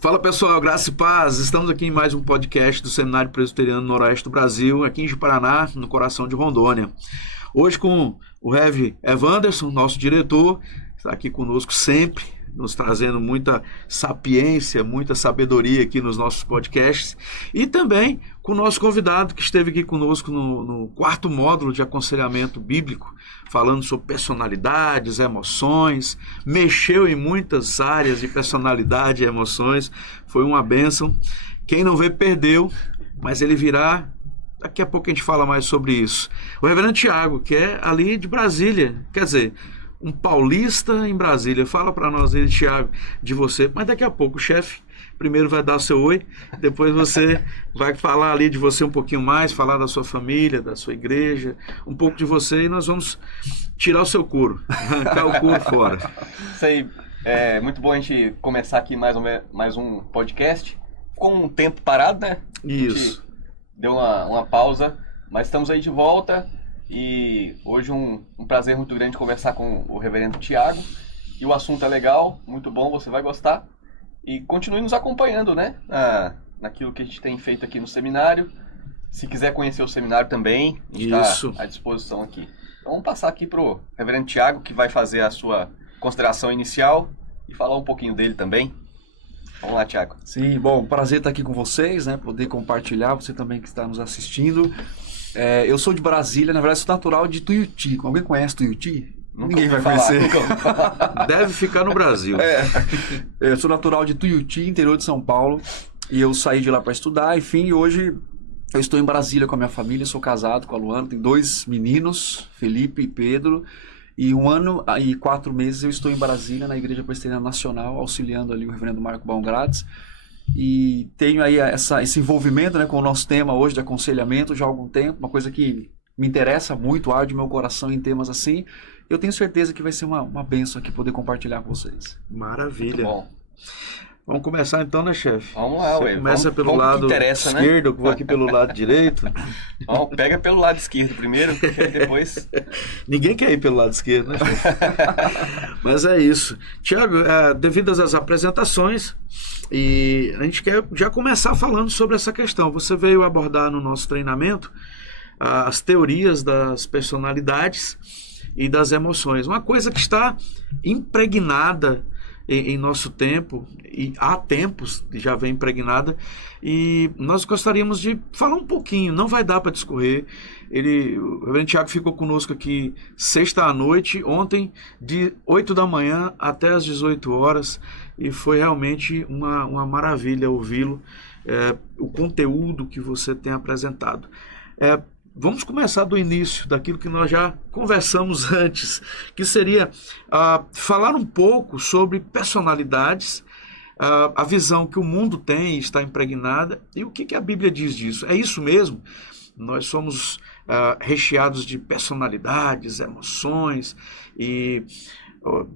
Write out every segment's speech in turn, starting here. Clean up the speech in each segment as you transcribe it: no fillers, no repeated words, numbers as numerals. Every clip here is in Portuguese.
Fala pessoal, graça e paz. Estamos aqui em mais um podcast do Seminário Presbiteriano Noroeste do Brasil, aqui em Ji-Paraná, no coração de Rondônia. Hoje com o Rev. Evanderson, nosso diretor, está aqui conosco sempre, nos trazendo muita sapiência, muita sabedoria aqui nos nossos podcasts. E também com o nosso convidado que esteve aqui conosco no quarto módulo de aconselhamento bíblico, falando sobre personalidades, emoções, mexeu em muitas áreas de personalidade e emoções, foi uma bênção. Quem não vê, perdeu, mas ele virá, daqui a pouco a gente fala mais sobre isso. O reverendo Tiago, que é ali de Brasília, quer dizer, um paulista em Brasília. Fala para nós aí, Tiago, de você, mas daqui a pouco o chefe primeiro vai dar o seu oi, depois você vai falar ali de você um pouquinho mais, falar da sua família, da sua igreja, um pouco de você, e nós vamos tirar o seu couro, arrancar o couro fora. Isso aí, é muito bom a gente começar aqui mais um podcast. Ficou um tempo parado, né? Isso. A gente deu uma pausa, mas estamos aí de volta. E hoje um prazer muito grande conversar com o reverendo Tiago. E o assunto é legal, muito bom, você vai gostar. E continue nos acompanhando, né? Naquilo que a gente tem feito aqui no seminário. Se quiser conhecer o seminário também, a gente está à disposição aqui. Então vamos passar aqui para o reverendo Tiago, que vai fazer a sua consideração inicial e falar um pouquinho dele também. Vamos lá, Tiago. Sim, bom, prazer estar aqui com vocês, né? Poder compartilhar, você também que está nos assistindo. Eu sou de Brasília, na verdade sou natural de Tuiuti. Alguém conhece Tuiuti? Ninguém vai conhecer. Deve ficar no Brasil. Eu sou natural de Tuiuti, interior de São Paulo, e eu saí de lá para estudar, enfim, e hoje eu estou em Brasília com a minha família, sou casado com a Luana, tenho 2 meninos, Felipe e Pedro, e 1 ano e 4 meses eu estou em Brasília, na Igreja Presbiteriana Nacional, auxiliando ali o reverendo Marco Baumgratz. E tenho aí esse envolvimento, né, com o nosso tema hoje de aconselhamento já há algum tempo, uma coisa que me interessa muito, arde meu coração em temas assim. Eu tenho certeza que vai ser uma bênção aqui poder compartilhar com vocês. Maravilha. Muito bom. Vamos começar então, né, chefe? Vamos lá, Você começa pelo lado esquerdo, eu vou aqui pelo lado direito. Bom, pega pelo lado esquerdo primeiro, porque depois... Ninguém quer ir pelo lado esquerdo, né, chefe? Mas é isso. Tiago, devidas às apresentações, e a gente quer já começar falando sobre essa questão. Você veio abordar no nosso treinamento as teorias das personalidades e das emoções. Uma coisa que está impregnada em nosso tempo, e há tempos que já vem impregnada, e nós gostaríamos de falar um pouquinho, não vai dar para discorrer. O reverendo Tiago ficou conosco aqui sexta à noite, ontem, de 8 da manhã até as 18 horas, e foi realmente uma maravilha ouvi-lo, o conteúdo que você tem apresentado. Vamos começar do início, daquilo que nós já conversamos antes, que seria falar um pouco sobre personalidades, a visão que o mundo tem está impregnada, e o que a Bíblia diz disso. É isso mesmo? Nós somos recheados de personalidades, emoções, e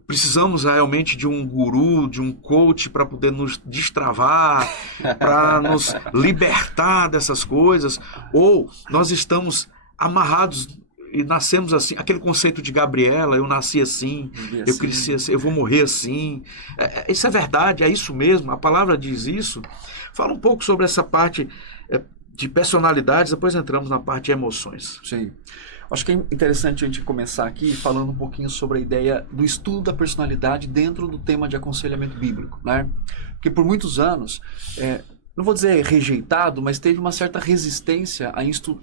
precisamos realmente de um guru, de um coach para poder nos destravar, para nos libertar dessas coisas, ou nós estamos amarrados e nascemos assim, aquele conceito de Gabriela, eu nasci assim, eu cresci assim, eu vou morrer assim. Isso é verdade, é isso mesmo, a palavra diz isso. Fala um pouco sobre essa parte de personalidades, depois entramos na parte de emoções. Sim. Acho que é interessante a gente começar aqui falando um pouquinho sobre a ideia do estudo da personalidade dentro do tema de aconselhamento bíblico, né? Porque por muitos anos, não vou dizer rejeitado, mas teve uma certa resistência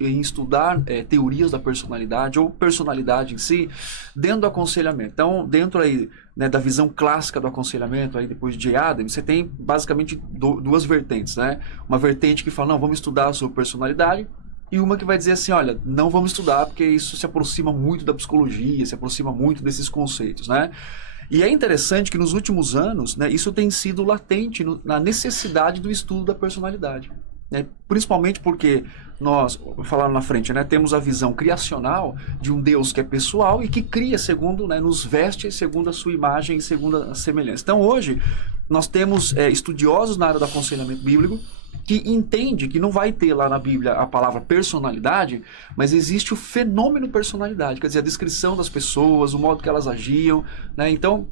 em estudar teorias da personalidade ou personalidade em si dentro do aconselhamento. Então, dentro aí, né, da visão clássica do aconselhamento, aí depois de Adam, você tem basicamente 2 vertentes, né? Uma vertente que fala, não, vamos estudar sobre personalidade, e uma que vai dizer assim, olha, não vamos estudar porque isso se aproxima muito da psicologia, se aproxima muito desses conceitos, né? E é interessante que nos últimos anos, né, isso tem sido latente na necessidade do estudo da personalidade, né? Principalmente porque nós, vou falar na frente, né, temos a visão criacional de um Deus que é pessoal e que cria segundo, né, nos veste segundo a sua imagem e segundo a semelhança. Então hoje nós temos estudiosos na área do aconselhamento bíblico que entende que não vai ter lá na Bíblia a palavra personalidade, mas existe o fenômeno personalidade, quer dizer, a descrição das pessoas, o modo que elas agiam, né? Então,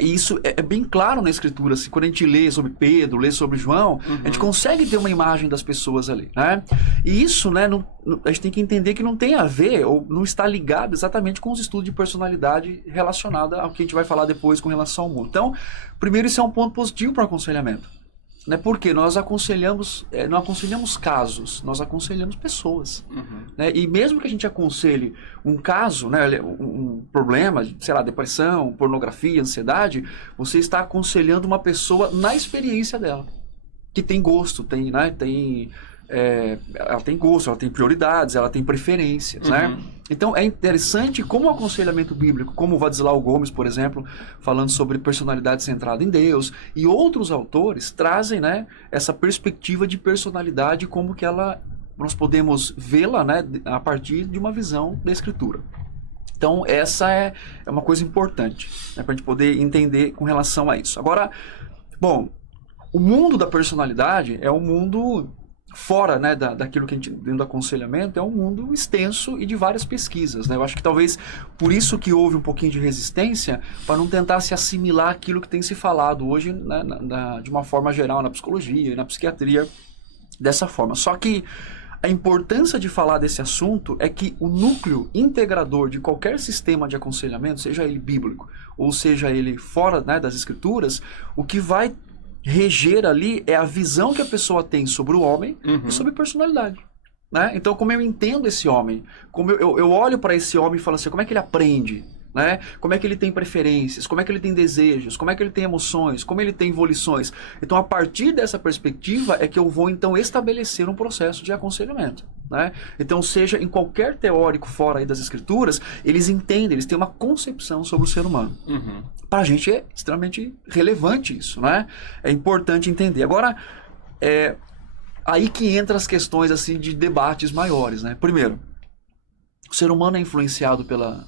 E isso é bem claro na Escritura. Assim, quando a gente lê sobre Pedro, lê sobre João, a gente consegue ter uma imagem das pessoas ali, né? E isso, né, a gente tem que entender que não tem a ver, ou não está ligado exatamente com os estudos de personalidade relacionada ao que a gente vai falar depois com relação ao mundo. Então, primeiro, isso é um ponto positivo para o aconselhamento. Né? Porque nós aconselhamos, não aconselhamos casos, nós aconselhamos pessoas. Né? E mesmo que a gente aconselhe um caso, né, um problema, sei lá, depressão, pornografia, ansiedade, você está aconselhando uma pessoa na experiência dela, que tem gosto, tem, né, ela tem gosto, ela tem prioridades, ela tem preferências, né? Então é interessante como o aconselhamento bíblico, como o Vadislau Gomes, por exemplo, falando sobre personalidade centrada em Deus, e outros autores trazem, né, essa perspectiva de personalidade, como que nós podemos vê-la, né, a partir de uma visão da Escritura. Então essa é uma coisa importante, né, para a gente poder entender com relação a isso. Agora, bom, o mundo da personalidade é um mundo fora, né, daquilo que a gente, dentro do aconselhamento, é um mundo extenso e de várias pesquisas, né? Eu acho que talvez por isso que houve um pouquinho de resistência, para não tentar se assimilar aquilo que tem se falado hoje, né, de uma forma geral na psicologia e na psiquiatria dessa forma. Só que a importância de falar desse assunto é que o núcleo integrador de qualquer sistema de aconselhamento, seja ele bíblico ou seja ele fora, né, das escrituras, o que vai reger ali é a visão que a pessoa tem sobre o homem e sobre personalidade. Né? Então, como eu entendo esse homem, como eu olho para esse homem e falo assim, como é que ele aprende? Né? Como é que ele tem preferências? Como é que ele tem desejos? Como é que ele tem emoções? Como ele tem volições? Então, a partir dessa perspectiva é que eu vou, então, estabelecer um processo de aconselhamento. Né? Então, seja em qualquer teórico fora aí das escrituras, eles entendem, eles têm uma concepção sobre o ser humano. Para a gente é extremamente relevante isso, né? É importante entender. Agora, aí que entra as questões assim, de debates maiores. Né? Primeiro, o ser humano é influenciado pela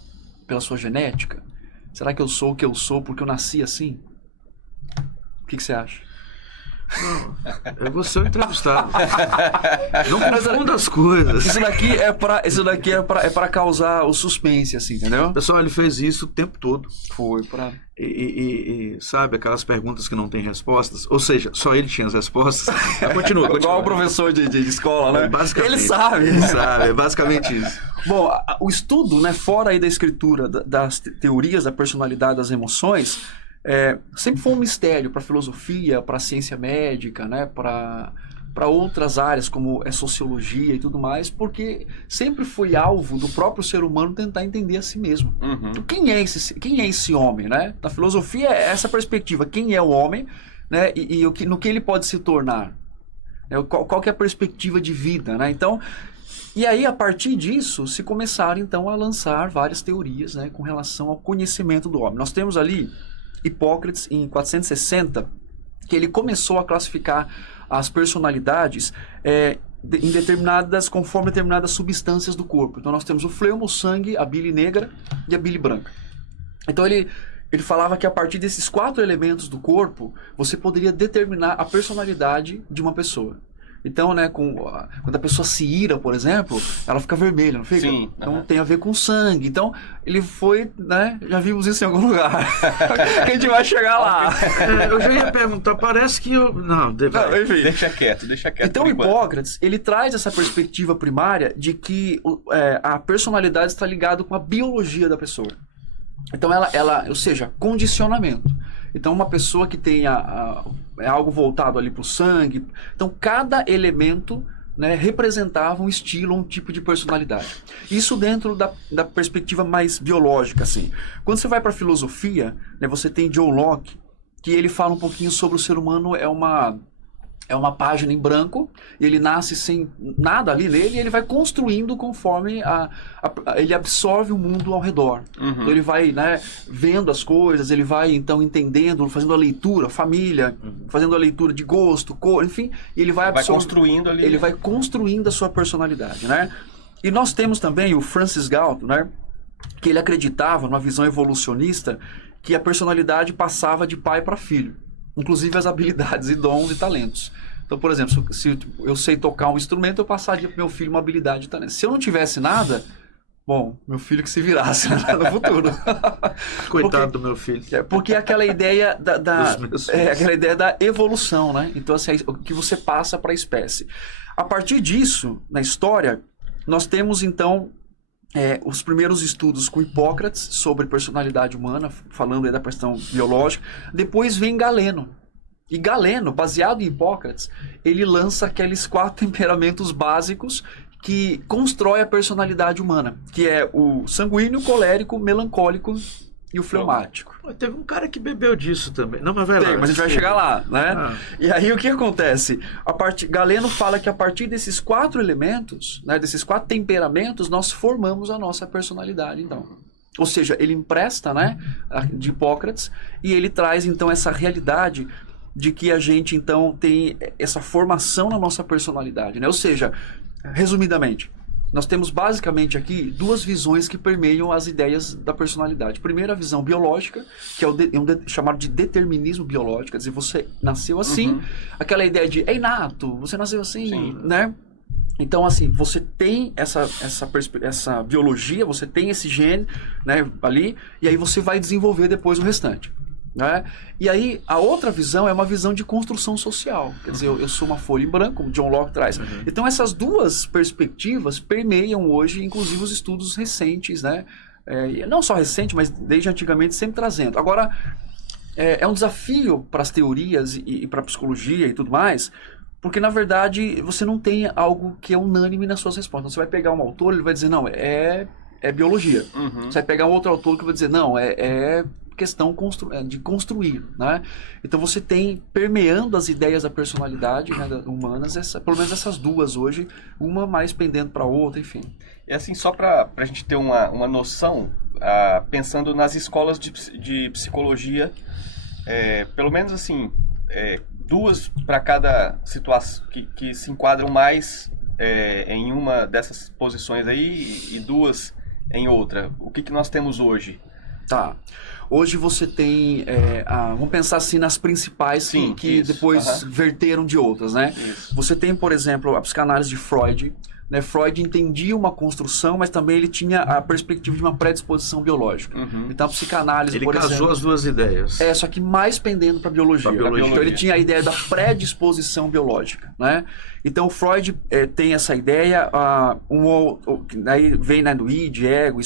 sua genética? Será que eu sou o que eu sou porque eu nasci assim? O que você acha? Não, eu vou ser o entrevistado. Não confunda as coisas. Isso daqui é para causar o suspense, assim, entendeu? Pessoal, ele fez isso o tempo todo. Foi para... E sabe, aquelas perguntas que não tem respostas? Ou seja, só ele tinha as respostas. Continua. Igual o professor de escola, né? Basicamente. Ele sabe. É basicamente isso. Bom, o estudo, né, fora aí da escritura, das teorias da personalidade, das emoções, sempre foi um mistério para a filosofia, para a ciência médica, né, para outras áreas como sociologia e tudo mais, porque sempre foi alvo do próprio ser humano tentar entender a si mesmo. Então, quem é esse homem? Né? Na filosofia é essa perspectiva, quem é o homem, né, e no que ele pode se tornar, qual que é a perspectiva de vida. Né? Então, e aí, a partir disso, se começaram então a lançar várias teorias, né, com relação ao conhecimento do homem. Nós temos ali Hipócrates, em 460, que ele começou a classificar as personalidades conforme determinadas substâncias do corpo. Então nós temos o fleumo, o sangue, a bile negra e a bile branca. Então ele falava que a partir desses 4 elementos do corpo, você poderia determinar a personalidade de uma pessoa. Então, né, quando a pessoa se ira, por exemplo, ela fica vermelha, não fica? Sim. Então tem a ver com sangue. Então, ele foi, né, já vimos isso em algum lugar. Que a gente vai chegar lá. Eu já ia perguntar, parece que eu... Não, enfim. Deixa quieto. Então, Hipócrates, ele traz essa perspectiva primária de que a personalidade está ligada com a biologia da pessoa. Então, ou seja, condicionamento. Então, uma pessoa que tenha algo voltado ali para o sangue. Então, cada elemento, né, representava um estilo, um tipo de personalidade. Isso dentro da perspectiva mais biológica, assim. Quando você vai para a filosofia, né, você tem John Locke, que ele fala um pouquinho sobre o ser humano, é uma página em branco, e ele nasce sem nada ali nele, e ele vai construindo conforme ele absorve o mundo ao redor. Então ele vai, né, vendo as coisas, ele vai então entendendo, fazendo a leitura, família, fazendo a leitura de gosto, cor, enfim, e ele vai construindo ali. Ele vai construindo a sua personalidade, né? E nós temos também o Francis Galton, né, que ele acreditava numa visão evolucionista que a personalidade passava de pai para filho. Inclusive as habilidades e dons e talentos. Então, por exemplo, se eu sei tocar um instrumento, eu passaria para meu filho uma habilidade e talento. Se eu não tivesse nada, Bom, meu filho que se virasse no futuro. Coitado do meu filho. Porque é aquela ideia Dos meus filhos. aquela ideia da evolução, né? Então, assim, o que você passa para a espécie. A partir disso, na história, nós temos, então, os primeiros estudos com Hipócrates sobre personalidade humana, falando aí da questão biológica. Depois vem Galeno. E Galeno, baseado em Hipócrates, ele lança aqueles 4 temperamentos básicos que constrói a personalidade humana, que é o sanguíneo, colérico, melancólico e o fleumático. Pô, teve um cara que bebeu disso também. Não, mas vai lá. Mas a gente vai chegar lá, né? Ah. E aí o que acontece? Galeno fala que a partir desses 4 elementos, né, desses 4 temperamentos, nós formamos a nossa personalidade, então. Ou seja, ele empresta, né, de Hipócrates, e ele traz, então, essa realidade de que a gente, então, tem essa formação na nossa personalidade, né? Ou seja, resumidamente, nós temos basicamente aqui 2 visões que permeiam as ideias da personalidade. Primeiro, a visão biológica, que é chamado de determinismo biológico, quer dizer, você nasceu assim, aquela ideia de é inato, você nasceu assim, Sim. né? Então, assim, você tem essa biologia, você tem esse gene, né, ali, e aí você vai desenvolver depois o restante. Né? E aí, a outra visão é uma visão de construção social. Quer dizer, eu sou uma folha em branco, como John Locke traz. Então, essas 2 perspectivas permeiam hoje, inclusive, os estudos recentes, né? Não só recente, mas desde antigamente, sempre trazendo. Agora, é um desafio para as teorias e para a psicologia e tudo mais, porque, na verdade, você não tem algo que é unânime nas suas respostas. Então, você vai pegar um autor, ele vai dizer, não, é biologia. Você vai pegar um outro autor que vai dizer, não, é questão de construir, né? Então você tem permeando as ideias da personalidade, né, humanas, pelo menos essas 2 hoje, uma mais pendendo para a outra, enfim. E assim, só para a gente ter uma noção, pensando nas escolas de psicologia, pelo menos assim, 2 para cada situação que se enquadram mais em uma dessas posições aí e 2 em outra. O que nós temos hoje? Tá. Hoje você tem, vamos pensar assim nas principais. Sim, que isso. depois verteram de outras, né? Isso. Você tem, por exemplo, a psicanálise de Freud. Né? Freud entendia uma construção, mas também ele tinha a perspectiva de uma predisposição biológica. Então a psicanálise, Ele por casou exemplo, as 2 ideias. só que mais pendendo para biologia. Pra biologia. Então ele tinha a ideia da predisposição biológica, né? Então o Freud tem essa ideia, aí vem, né, do id, ego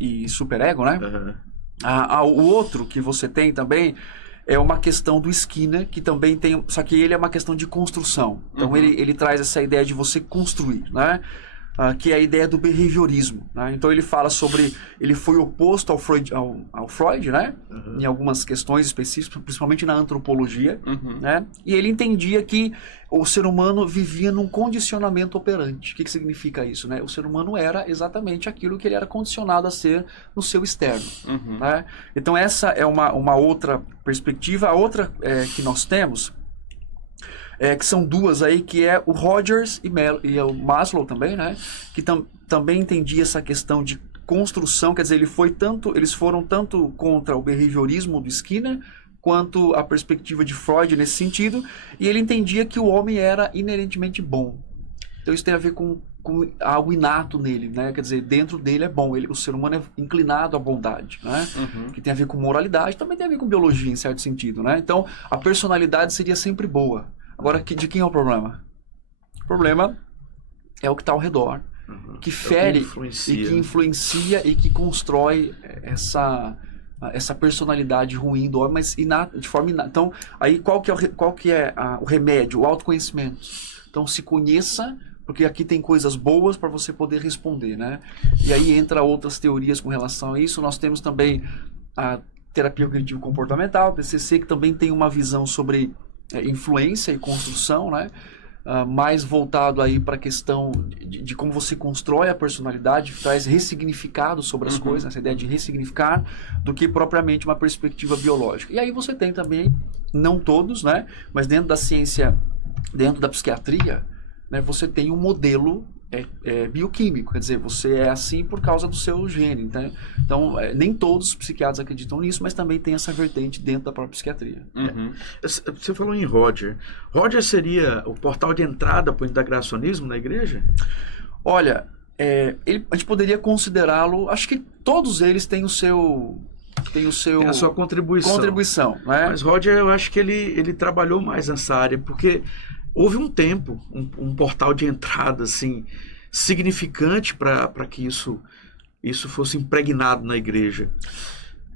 e superego, né? O outro que você tem também é uma questão do Skinner, que também tem, só que ele é uma questão de construção. Então ele traz essa ideia de você construir, né? Que é a ideia do behaviorismo, né? Então ele fala sobre, ele foi oposto ao Freud, né? Em algumas questões específicas, principalmente na antropologia, né? E ele entendia que o ser humano vivia num condicionamento operante. O que significa isso, né? O ser humano era exatamente aquilo que ele era condicionado a ser no seu externo, né? Então essa é uma outra perspectiva. A outra que nós temos que são 2 aí, que é o Rogers e o Maslow também, né? Que também entendia essa questão de construção, quer dizer, eles foram tanto contra o behaviorismo do Skinner, quanto a perspectiva de Freud nesse sentido, e ele entendia que o homem era inerentemente bom. Então isso tem a ver com algo inato nele, né? Quer dizer, dentro dele é bom, o ser humano é inclinado à bondade, né? Que tem a ver com moralidade, também tem a ver com biologia, em certo sentido, né? Então, a personalidade seria sempre boa. Agora, de quem é o problema? O problema é o que está ao redor, que fere, e que influencia e que constrói essa personalidade ruim do homem, mas de forma inata. Então, aí qual que é o remédio? O autoconhecimento. Então, se conheça, porque aqui tem coisas boas para você poder responder, né? E aí entra outras teorias com relação a isso. Nós temos também a terapia cognitivo-comportamental, TCC, que também tem uma visão sobre influência e construção, né? Mais voltado aí para a questão de como você constrói a personalidade, traz ressignificado sobre as coisas, essa ideia de ressignificar, do que propriamente uma perspectiva biológica. E aí você tem também, não todos, né? Mas dentro da ciência, dentro da psiquiatria, né? Você tem um modelo bioquímico, quer dizer, você é assim por causa do seu gene, né? Então, nem todos os psiquiatras acreditam nisso, mas também tem essa vertente dentro da própria psiquiatria. Você falou em Roger. Roger seria o portal de entrada para o integracionismo na igreja? Olha, a gente poderia considerá-lo, acho que todos eles têm tem a sua contribuição. né? Mas Roger, eu acho que ele trabalhou mais nessa área, porque houve um tempo, um portal de entrada assim, significante para que isso fosse impregnado na igreja.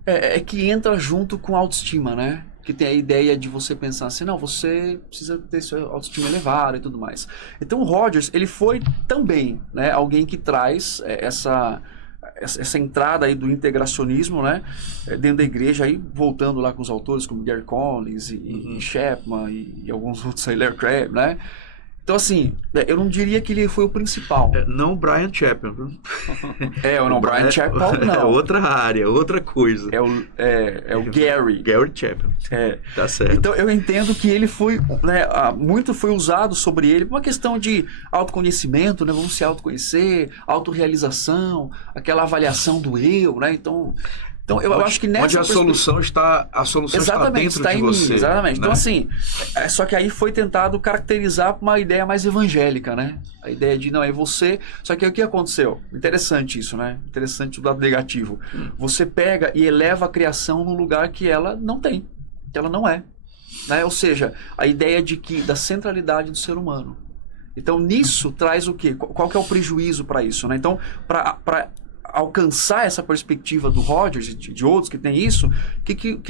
É que entra junto com a autoestima, né? Que tem a ideia de você pensar assim, não, você precisa ter sua autoestima elevada e tudo mais. Então o Rogers, ele foi também, né, alguém que traz essa entrada aí do integracionismo, né, dentro da igreja, aí voltando lá com os autores como Gary Collins e Chapman e alguns outros aí, Larry Crabb, né? Então, assim, eu não diria que ele foi o principal. Não o Brian Chapman, viu? O Brian Chapman, não. É outra área, outra coisa. É o Gary. Gary Chapman. Tá certo. Então, eu entendo que ele foi, né, muito foi usado sobre ele por uma questão de autoconhecimento, né? Vamos se autoconhecer, autorrealização, aquela avaliação do eu, né? Então eu acho que nessa onde a solução está dentro de você. Mim, exatamente. Né? Então, assim, só que aí foi tentado caracterizar uma ideia mais evangélica, né? A ideia de, não, é você... Só que aí o que aconteceu? Interessante isso, né? Interessante o lado negativo. Você pega e eleva a criação num lugar que ela não tem, que ela não é. Né? Ou seja, a ideia da centralidade do ser humano. Então, nisso traz o quê? Qual que é o prejuízo para isso? Né? Então, para alcançar essa perspectiva do Rogers e de outros que tem isso, o que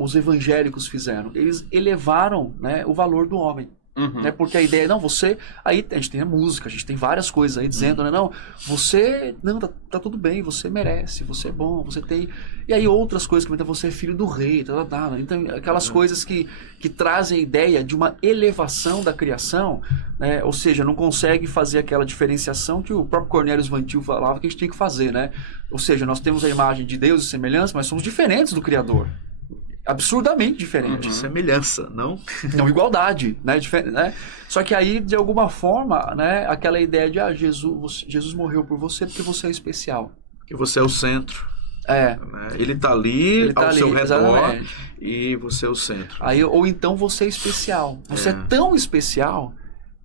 os evangélicos fizeram? Eles elevaram, né, o valor do homem. Né? Porque a ideia, não, você... Aí a gente tem a música, a gente tem várias coisas aí dizendo, né? Não, você... Não, tá tudo bem, você merece, você é bom, você tem... E aí outras coisas, como você é filho do rei, né? Então, aquelas coisas que trazem a ideia de uma elevação da criação, né? Ou seja, não consegue fazer aquela diferenciação que o próprio Cornelius Van Til falava que a gente tinha que fazer, né? Ou seja, nós temos a imagem de Deus e semelhança, mas somos diferentes do Criador. Absurdamente diferente. Semelhança, não? Não, igualdade, né? Né? Só que aí, de alguma forma, né, aquela ideia de Jesus morreu por você porque você é especial. Porque você é o centro. Né? Ele está ali ao seu redor, exatamente. E você é o centro. Aí, ou então você é especial. Você é tão especial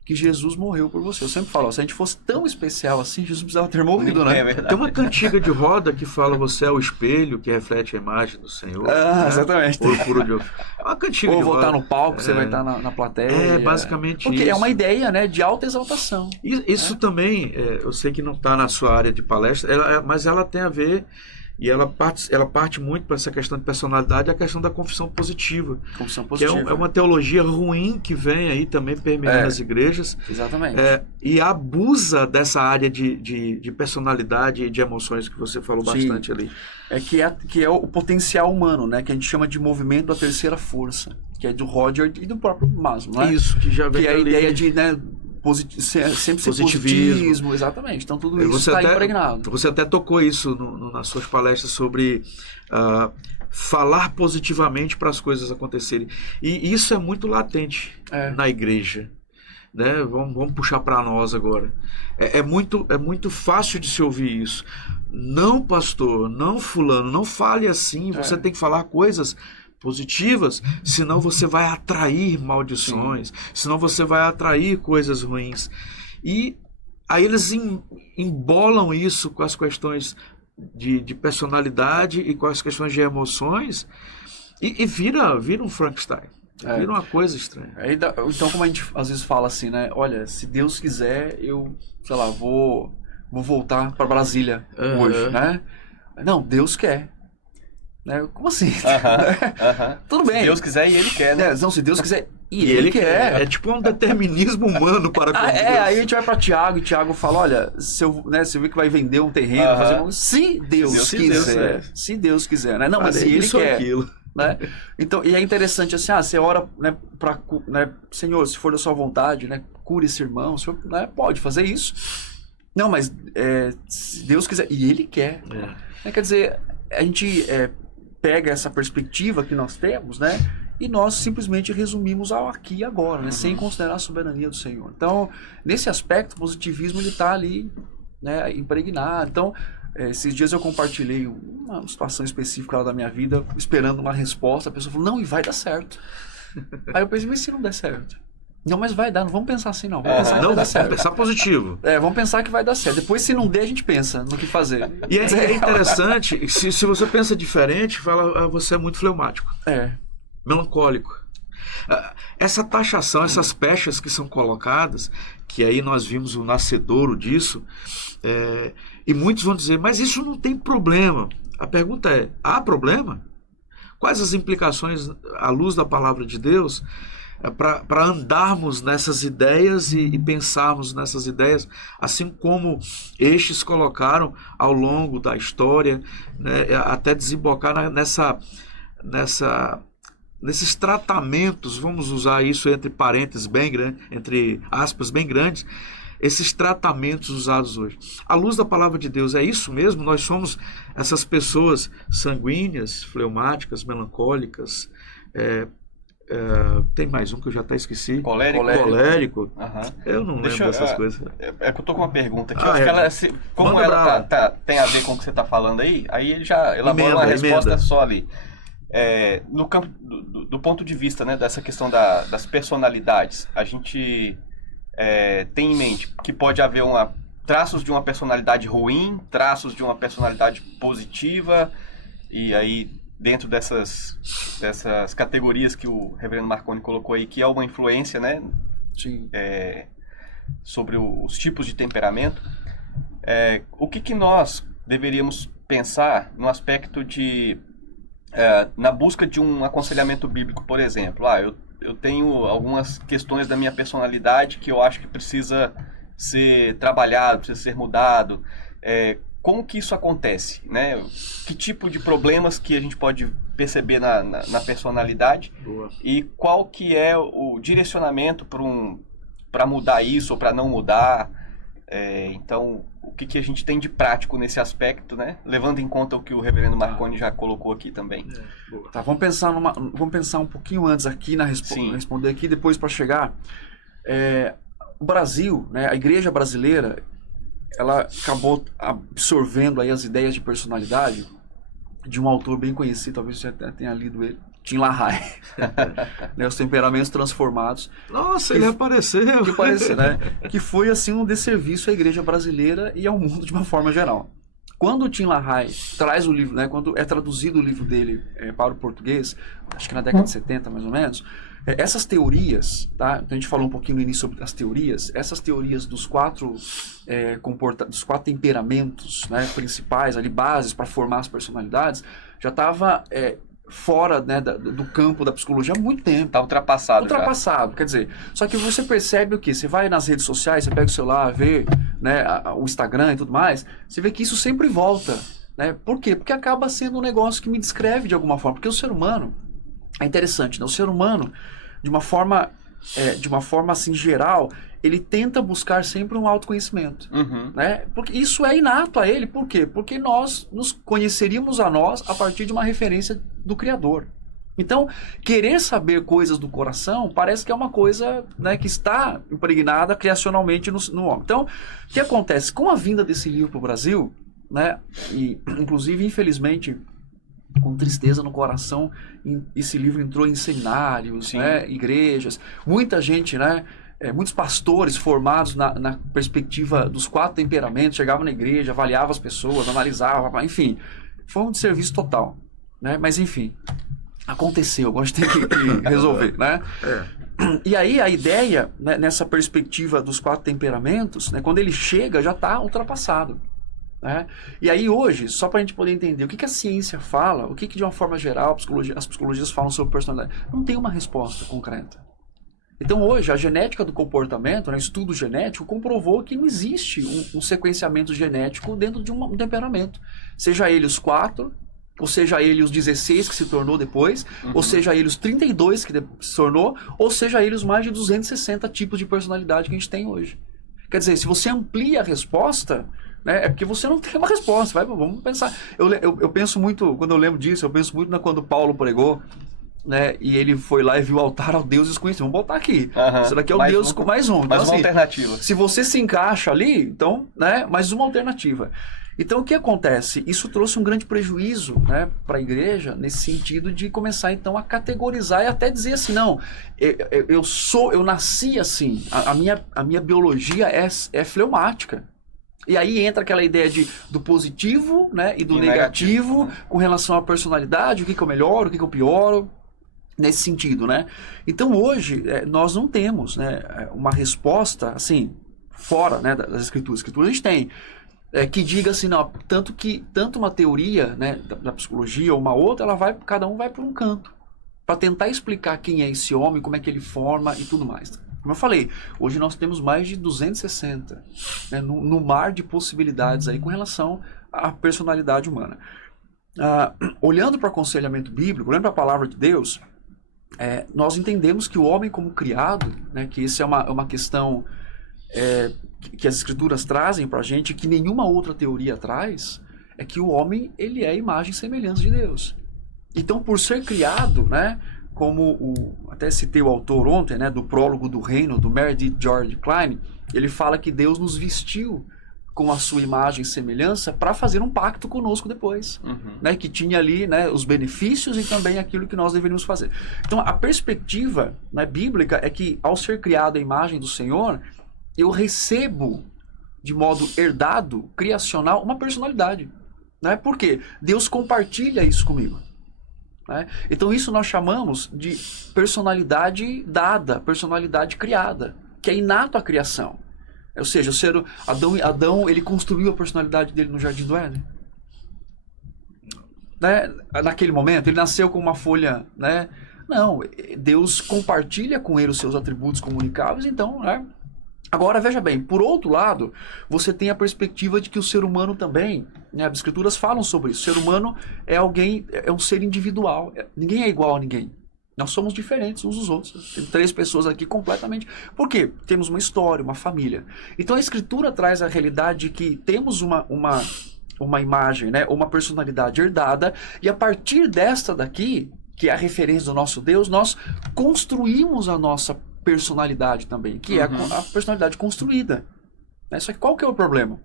que Jesus morreu por você. Eu sempre falo, se a gente fosse tão especial assim, Jesus precisava ter morrido, né? Tem uma cantiga de roda que fala, você é o espelho que reflete a imagem do Senhor. Né? Exatamente. É uma cantiga ou de roda. Ou voltar no palco, você vai estar na plateia. Basicamente porque isso. Porque é uma ideia, né, de alta exaltação. Isso também, eu sei que não está na sua área de palestra, mas ela tem a ver... E ela parte muito para essa questão de personalidade, a questão da confissão positiva. Confissão positiva. Que é uma teologia ruim que vem aí também permeando as igrejas. Exatamente. E abusa dessa área de personalidade e de emoções que você falou bastante ali. Que é o potencial humano, né? Que a gente chama de movimento da terceira força. Que é do Roger e do próprio Maslow, né? Isso, que já vem que é a ideia de... Né, sempre ser positivismo, exatamente. Então tudo isso está impregnado. Você até tocou isso nas suas palestras sobre falar positivamente para as coisas acontecerem. E isso é muito latente na igreja. Né? Vamos puxar para nós agora. É muito fácil de se ouvir isso. Não, pastor, não fulano, não fale assim. Você tem que falar coisas positivas, senão você vai atrair maldições, senão você vai atrair coisas ruins. E aí eles embolam isso com as questões de personalidade e com as questões de emoções e vira um Frankenstein. Vira uma coisa estranha. Então, como a gente às vezes fala assim, né? Olha, se Deus quiser, eu, sei lá, vou voltar para Brasília hoje, né? Não, Deus quer. Né? Como assim? Tudo bem. Se Deus quiser e Ele quer, né? Não, se Deus quiser e Ele quer. É tipo um determinismo humano para com Deus. Aí a gente vai para Tiago e Tiago fala, olha, você vê que vai vender um terreno, fazer se Deus quiser. Se Deus quiser, né? Não, mas se Ele quer. Aquilo. Né? Então, e é interessante assim, você ora, né, Senhor, se for da sua vontade, né, cure esse irmão, o Senhor, né, pode fazer isso. Não, mas se Deus quiser, e Ele quer. Quer dizer, a gente pega essa perspectiva que nós temos, né? E nós simplesmente resumimos ao aqui e agora, né? Sem considerar a soberania do Senhor. Então, nesse aspecto, o positivismo está ali, né, impregnado. Então, esses dias eu compartilhei uma situação específica lá da minha vida, esperando uma resposta. A pessoa falou, não, e vai dar certo. Aí eu pensei, mas se não der certo? Não, mas vai dar, não vamos pensar assim não. Vamos pensar que Não, vai dar vamos certo. pensar positivo. Vamos pensar que vai dar certo. Depois, se não der, a gente pensa no que fazer. E é interessante, se você pensa diferente, fala, você é muito fleumático, melancólico. Essa taxação, essas pechas que são colocadas, que aí nós vimos o nascedouro disso, e muitos vão dizer, mas isso não tem problema. A pergunta é, há problema? Quais as implicações, à luz da palavra de Deus, para andarmos nessas ideias e pensarmos nessas ideias, assim como estes colocaram ao longo da história, né, até desembocar nesses tratamentos, vamos usar isso entre parênteses bem grandes, entre aspas bem grandes, esses tratamentos usados hoje. À luz da palavra de Deus, é isso mesmo? Nós somos essas pessoas sanguíneas, fleumáticas, melancólicas, tem mais um que eu já até esqueci. Colérico. Uhum. Eu não lembro dessas coisas. É que eu tô com uma pergunta aqui. Acho que ela, como ela tem a ver com o que você está falando aí ele já elaborou uma resposta só ali. No campo do ponto de vista, né, dessa questão das personalidades, a gente tem em mente que pode haver traços de uma personalidade ruim, traços de uma personalidade positiva, e aí dentro dessas categorias que o reverendo Marconi colocou aí, que é uma influência, né, sobre os tipos de temperamento, o que nós deveríamos pensar no aspecto de na busca de um aconselhamento bíblico, por exemplo. Eu tenho algumas questões da minha personalidade que eu acho que precisa ser trabalhado, precisa ser mudado. Como que isso acontece, né? Que tipo de problemas que a gente pode perceber na personalidade? Boa. E qual que é o direcionamento para mudar isso ou para não mudar? Então, o que a gente tem de prático nesse aspecto, né? Levando em conta o que o reverendo Marconi já colocou aqui também. Tá, vamos pensar um pouquinho antes aqui responder aqui, depois para chegar. O Brasil, né, a igreja brasileira, ela acabou absorvendo aí as ideias de personalidade de um autor bem conhecido, talvez você até tenha lido ele, Tim LaHaye, né, Os Temperamentos Transformados. Nossa, ele apareceu! Né, que foi assim um desserviço à igreja brasileira e ao mundo de uma forma geral. Quando o Tim LaHaye traz o livro, né, quando é traduzido o livro dele para o português, acho que na década de 70 mais ou menos, essas teorias, tá? Então a gente falou um pouquinho no início sobre as teorias, essas teorias dos quatro temperamentos, né, principais, ali, bases para formar as personalidades, já estava fora, né, do campo da psicologia há muito tempo. Está ultrapassado já. Quer dizer, só que você percebe o quê? Você vai nas redes sociais, você pega o celular, vê, né, o Instagram e tudo mais, você vê que isso sempre volta, né? Por quê? Porque acaba sendo um negócio que me descreve de alguma forma. Porque o ser humano, é interessante, né? O ser humano, de uma forma assim geral, ele tenta buscar sempre um autoconhecimento, né? Porque isso é inato a ele. Por quê? Porque nós nos conheceríamos a nós a partir de uma referência do Criador. Então, querer saber coisas do coração parece que é uma coisa, né, que está impregnada criacionalmente no homem. Então, o que acontece? Com a vinda desse livro para o Brasil, né, e inclusive, infelizmente, com tristeza no coração, esse livro entrou em seminários, né, igrejas, muita gente, né, muitos pastores formados na perspectiva dos quatro temperamentos, chegavam na igreja, avaliavam as pessoas, analisavam, enfim, foi um desserviço total, né, mas enfim, aconteceu, agora a gente tem que resolver, né. E aí a ideia, né, nessa perspectiva dos quatro temperamentos, né, quando ele chega já está ultrapassado. Né? E aí hoje, só para a gente poder entender o que a ciência fala, o que de uma forma geral as psicologias falam sobre personalidade, não tem uma resposta concreta. Então hoje a genética do comportamento, né, o estudo genético comprovou que não existe um sequenciamento genético dentro de um temperamento, seja ele os 4, ou seja ele os 16 que se tornou depois, ou seja ele os 32 que se tornou, ou seja ele os mais de 260 tipos de personalidade que a gente tem hoje. Quer dizer, se você amplia a resposta, né, é porque você não tem uma resposta. Vamos pensar. Eu penso muito, quando eu lembro disso, eu penso muito quando Paulo pregou né? E ele foi lá e viu o altar ao Deus desconhecido. Vamos botar aqui. Isso daqui é o Mais Deus com mais um. Então, mais uma alternativa. se você se encaixa ali, então, né? Mais uma alternativa. Então, o que acontece? Isso trouxe um grande prejuízo, né, para a igreja, nesse sentido de começar, então, a categorizar e até dizer assim, não, eu nasci assim, a minha biologia é fleumática. E aí entra aquela ideia do positivo, né, e do negativo, com relação à personalidade, o que eu melhoro, o que eu pioro, nesse sentido, né? Então, hoje, nós não temos, né, uma resposta, assim, fora, né, das escrituras. A gente tem... que diga assim, não, tanto uma teoria, né, da psicologia ou uma outra, cada um vai por um canto, para tentar explicar quem é esse homem, como é que ele forma e tudo mais. Como eu falei, hoje nós temos mais de 260, né, no mar de possibilidades aí com relação à personalidade humana. Olhando para o aconselhamento bíblico, olhando para a palavra de Deus, nós entendemos que o homem como criado, né, que isso é uma questão... que as escrituras trazem para a gente, que nenhuma outra teoria traz, é que o homem, ele é a imagem e semelhança de Deus. Então, por ser criado, né, como até citei o autor ontem, né, do Prólogo do Reino, do Meredith George Klein, ele fala que Deus nos vestiu com a sua imagem e semelhança para fazer um pacto conosco depois, né, que tinha ali, né, os benefícios e também aquilo que nós deveríamos fazer. Então, a perspectiva, né, bíblica é que, ao ser criado a imagem do Senhor, eu recebo, de modo herdado, criacional, uma personalidade. Né? Por quê? Deus compartilha isso comigo. Né? Então isso nós chamamos de personalidade dada, personalidade criada, que é inato à criação. Ou seja, Adão ele construiu a personalidade dele no Jardim do Éden. Né? Naquele momento, ele nasceu com uma folha... Né? Não, Deus compartilha com ele os seus atributos comunicáveis, então... Né? Agora, veja bem, por outro lado, você tem a perspectiva de que o ser humano também, né, as escrituras falam sobre isso, o ser humano é um ser individual, ninguém é igual a ninguém. Nós somos diferentes uns dos outros. Tem 3 pessoas aqui completamente... Por quê? Temos uma história, uma família. Então a escritura traz a realidade de que temos uma imagem, né, uma personalidade herdada, e a partir desta daqui, que é a referência do nosso Deus, nós construímos a nossa personalidade também, que é a personalidade construída. Né? Só que qual que é o problema?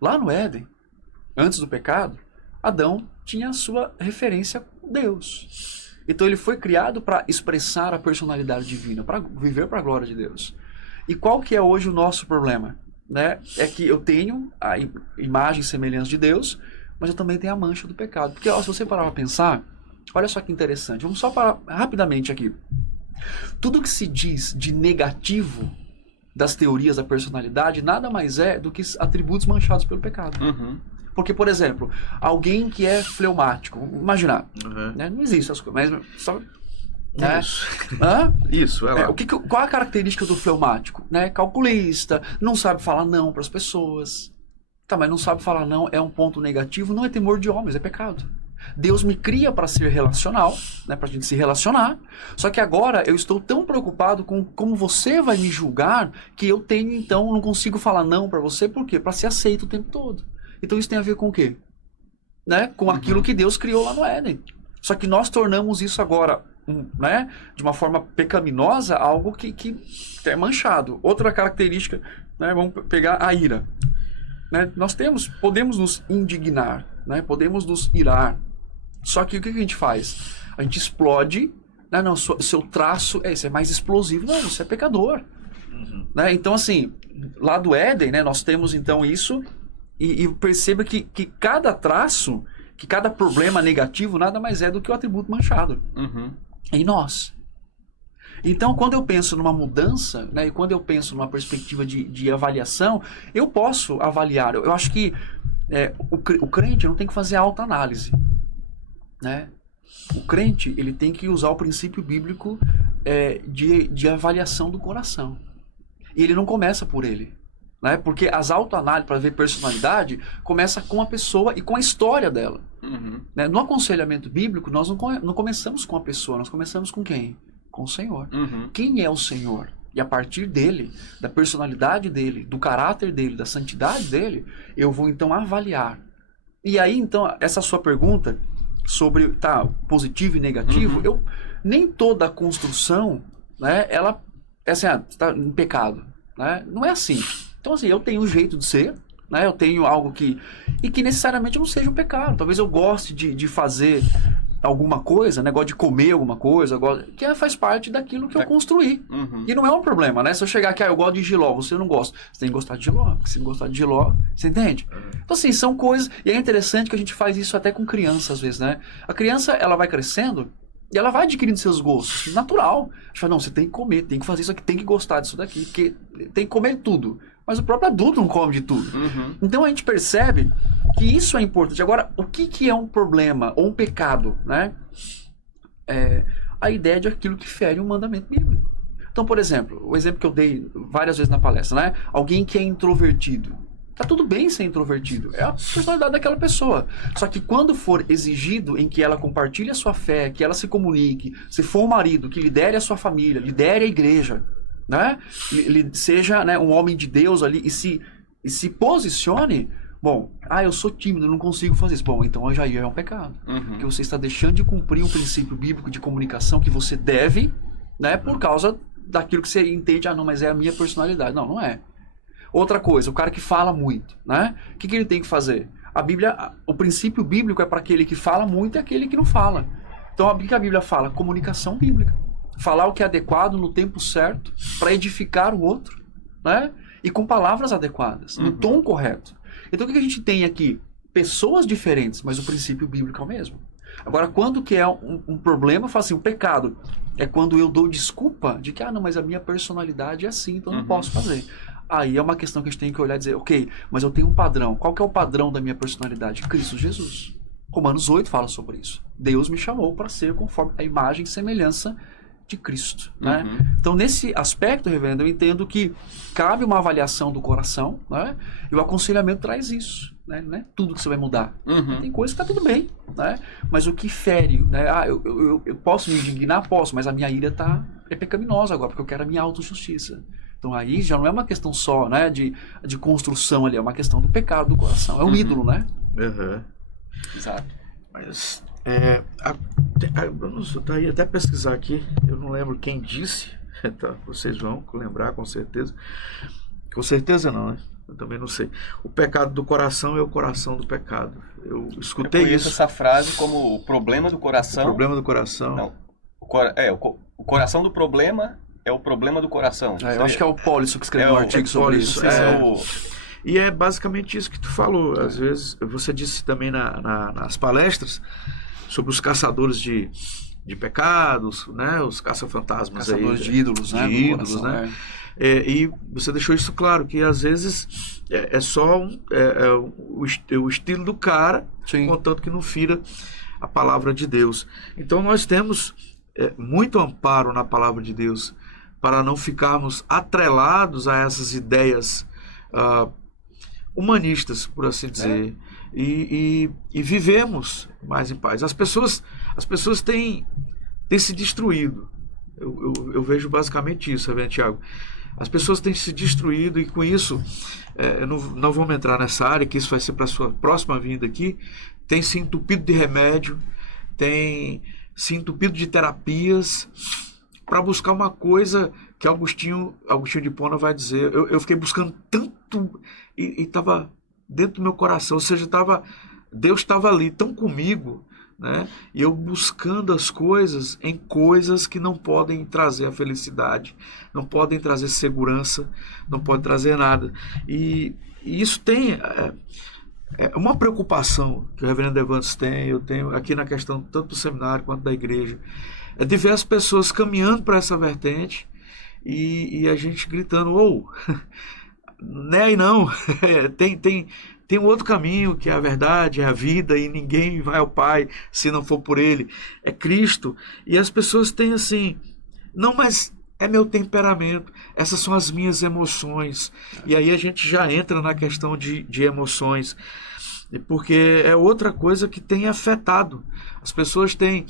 Lá no Éden, antes do pecado, Adão tinha a sua referência com Deus. Então ele foi criado para expressar a personalidade divina, para viver para a glória de Deus. E qual que é hoje o nosso problema? Né? É que eu tenho a imagem e semelhança de Deus, mas eu também tenho a mancha do pecado. Porque se você parar para pensar, olha só que interessante, vamos só parar rapidamente aqui. Tudo que se diz de negativo das teorias da personalidade nada mais é do que atributos manchados pelo pecado. Porque, por exemplo, alguém que é fleumático, imaginar, né? Não existe essas coisas, mas só... Né? Isso, qual a característica do fleumático? Né? Calculista, não sabe falar não para as pessoas. Tá, mas não sabe falar não é um ponto negativo, não é temor de homens, é pecado. Deus me cria para ser relacional, né, para a gente se relacionar, só que agora eu estou tão preocupado com como você vai me julgar que eu tenho, então, não consigo falar não para você, por quê? Para ser aceito o tempo todo. Então isso tem a ver com o quê? Né? Com aquilo que Deus criou lá no Éden. Só que nós tornamos isso agora, né, de uma forma pecaminosa, algo que é manchado. Outra característica, né, vamos pegar a ira. Né? Nós podemos nos indignar, né? Podemos nos irar. Só que o que a gente faz? A gente explode, né? Não, seu traço é mais explosivo. Não, você é pecador. Né? Então, assim, lá do Éden, né, nós temos então isso, e perceba que cada traço, que cada problema negativo nada mais é do que o atributo manchado em nós. Então, quando eu penso numa mudança, né, e quando eu penso numa perspectiva de avaliação, eu posso avaliar. Eu acho que o crente não tem que fazer autoanálise. Né? O crente ele tem que usar o princípio bíblico de avaliação do coração. E ele não começa por ele. Né? Porque as autoanálises, para ver personalidade, começa com a pessoa e com a história dela. Né? No aconselhamento bíblico, nós não começamos com a pessoa, nós começamos com quem? Com o Senhor. Quem é o Senhor? E a partir dele, da personalidade dele, do caráter dele, da santidade dele, eu vou então avaliar. E aí, então, essa sua pergunta sobre positivo e negativo, nem toda a construção, né, ela é assim, está em pecado, né? Não é assim. Então, assim, eu tenho um jeito de ser, né? Eu tenho algo que necessariamente não seja um pecado. Talvez eu goste de fazer alguma coisa, né? Gosto de comer alguma coisa, que faz parte daquilo que eu construí. E não é um problema, né? Se eu chegar aqui, eu gosto de jiló, você não gosta. Você tem que gostar de jiló, porque se não gostar de jiló, você entende? Então, assim, são coisas... E é interessante que a gente faz isso até com criança, às vezes, né? A criança, ela vai crescendo e ela vai adquirindo seus gostos. Natural. A gente fala, não, você tem que comer, tem que fazer isso aqui, tem que gostar disso daqui, porque tem que comer tudo. Mas o próprio adulto não come de tudo. Então, a gente percebe que isso é importante. Agora, o que é um problema ou um pecado, né? É a ideia de aquilo que fere um mandamento bíblico. Então, por exemplo, o exemplo que eu dei várias vezes na palestra, né? Alguém que é introvertido. Tá tudo bem ser introvertido. É a personalidade daquela pessoa. Só que quando for exigido em que ela compartilhe a sua fé, que ela se comunique, se for um marido, que lidere a sua família, lidere a igreja, né? Ele seja, né, um homem de Deus ali e se posicione. Bom, eu sou tímido, não consigo fazer isso. Bom, então já é um pecado. Porque você está deixando de cumprir um princípio bíblico de comunicação que você deve, né, por causa daquilo que você entende. Não, mas é a minha personalidade. Não, não é. Outra coisa, o cara que fala muito, né? O que ele tem que fazer? A Bíblia, o princípio bíblico é para aquele que fala muito e aquele que não fala. Então, o que a Bíblia fala? Comunicação bíblica. Falar o que é adequado no tempo certo para edificar o outro, né? E com palavras adequadas, no tom correto. Então, o que a gente tem aqui? Pessoas diferentes, mas o princípio bíblico é o mesmo. Agora, quando que é um problema, eu falo assim, o pecado é quando eu dou desculpa de que, não, mas a minha personalidade é assim, então eu não posso fazer. Aí é uma questão que a gente tem que olhar e dizer, ok, mas eu tenho um padrão. Qual que é o padrão da minha personalidade? Cristo Jesus. Romanos 8 fala sobre isso. Deus me chamou para ser conforme a imagem e semelhança de Cristo, né? Então, nesse aspecto, reverendo, eu entendo que cabe uma avaliação do coração, né? E o aconselhamento traz isso, né? Não é tudo que você vai mudar. Tem coisa que está tudo bem, né? Mas o que fere, né? Eu posso me indignar? Posso, mas a minha ira é pecaminosa agora, porque eu quero a minha autojustiça. Então, aí já não é uma questão só, né, de construção ali, é uma questão do pecado do coração. É um ídolo, né? Exato. Mas... eu tá aí até pesquisar aqui, eu não lembro quem disse, tá, vocês vão lembrar com certeza não, né? Eu também não sei. O pecado do coração é o coração do pecado. Eu escutei isso. Essa frase como o problema do coração. O problema do coração. Não, o coração do problema é o problema do coração. Eu acho que é o Paulisso que escreveu um artigo sobre isso. E é basicamente isso que tu falou. Às vezes, você disse também nas palestras sobre os caçadores de pecados, né? Os caça-fantasmas. Caçadores de ídolos, né? De ídolos, né? E você deixou isso claro, que às vezes é só o estilo do cara, contanto que não fira a palavra de Deus. Então nós temos muito amparo na palavra de Deus para não ficarmos atrelados a essas ideias humanistas, por assim dizer, e vivemos mais em paz. As pessoas têm se destruído. Eu vejo basicamente isso, Reverendo Tiago. As pessoas têm se destruído e com isso, não vamos entrar nessa área, que isso vai ser para a sua próxima vinda aqui, tem se entupido de remédio, tem se entupido de terapias para buscar uma coisa que Agostinho de Hipona vai dizer. Eu fiquei buscando tanto e estava dentro do meu coração, ou seja, Deus estava ali tão comigo, né? E eu buscando as coisas em coisas que não podem trazer a felicidade, não podem trazer segurança, não podem trazer nada. E isso tem uma preocupação que o reverendo Evantes tem, eu tenho aqui na questão tanto do seminário quanto da igreja, de ver as pessoas caminhando para essa vertente e a gente gritando, né, aí não, tem um outro caminho, que é a verdade, é a vida, e ninguém vai ao Pai se não for por Ele, é Cristo. E as pessoas têm assim, não, mas é meu temperamento, essas são as minhas emoções. E aí a gente já entra na questão de emoções, porque é outra coisa que tem afetado. As pessoas têm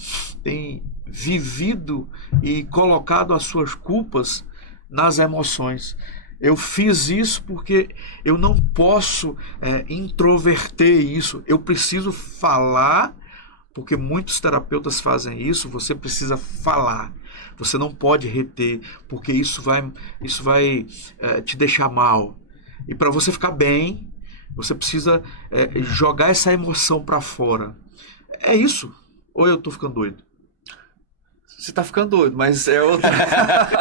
vivido e colocado as suas culpas nas emoções. Eu fiz isso porque eu não posso introverter isso. Eu preciso falar porque muitos terapeutas fazem isso, você precisa falar. Você não pode reter, porque isso vai te deixar mal. E para você ficar bem, você precisa jogar essa emoção para fora. É isso. Ou eu tô ficando doido? Você tá ficando doido, mas é outra...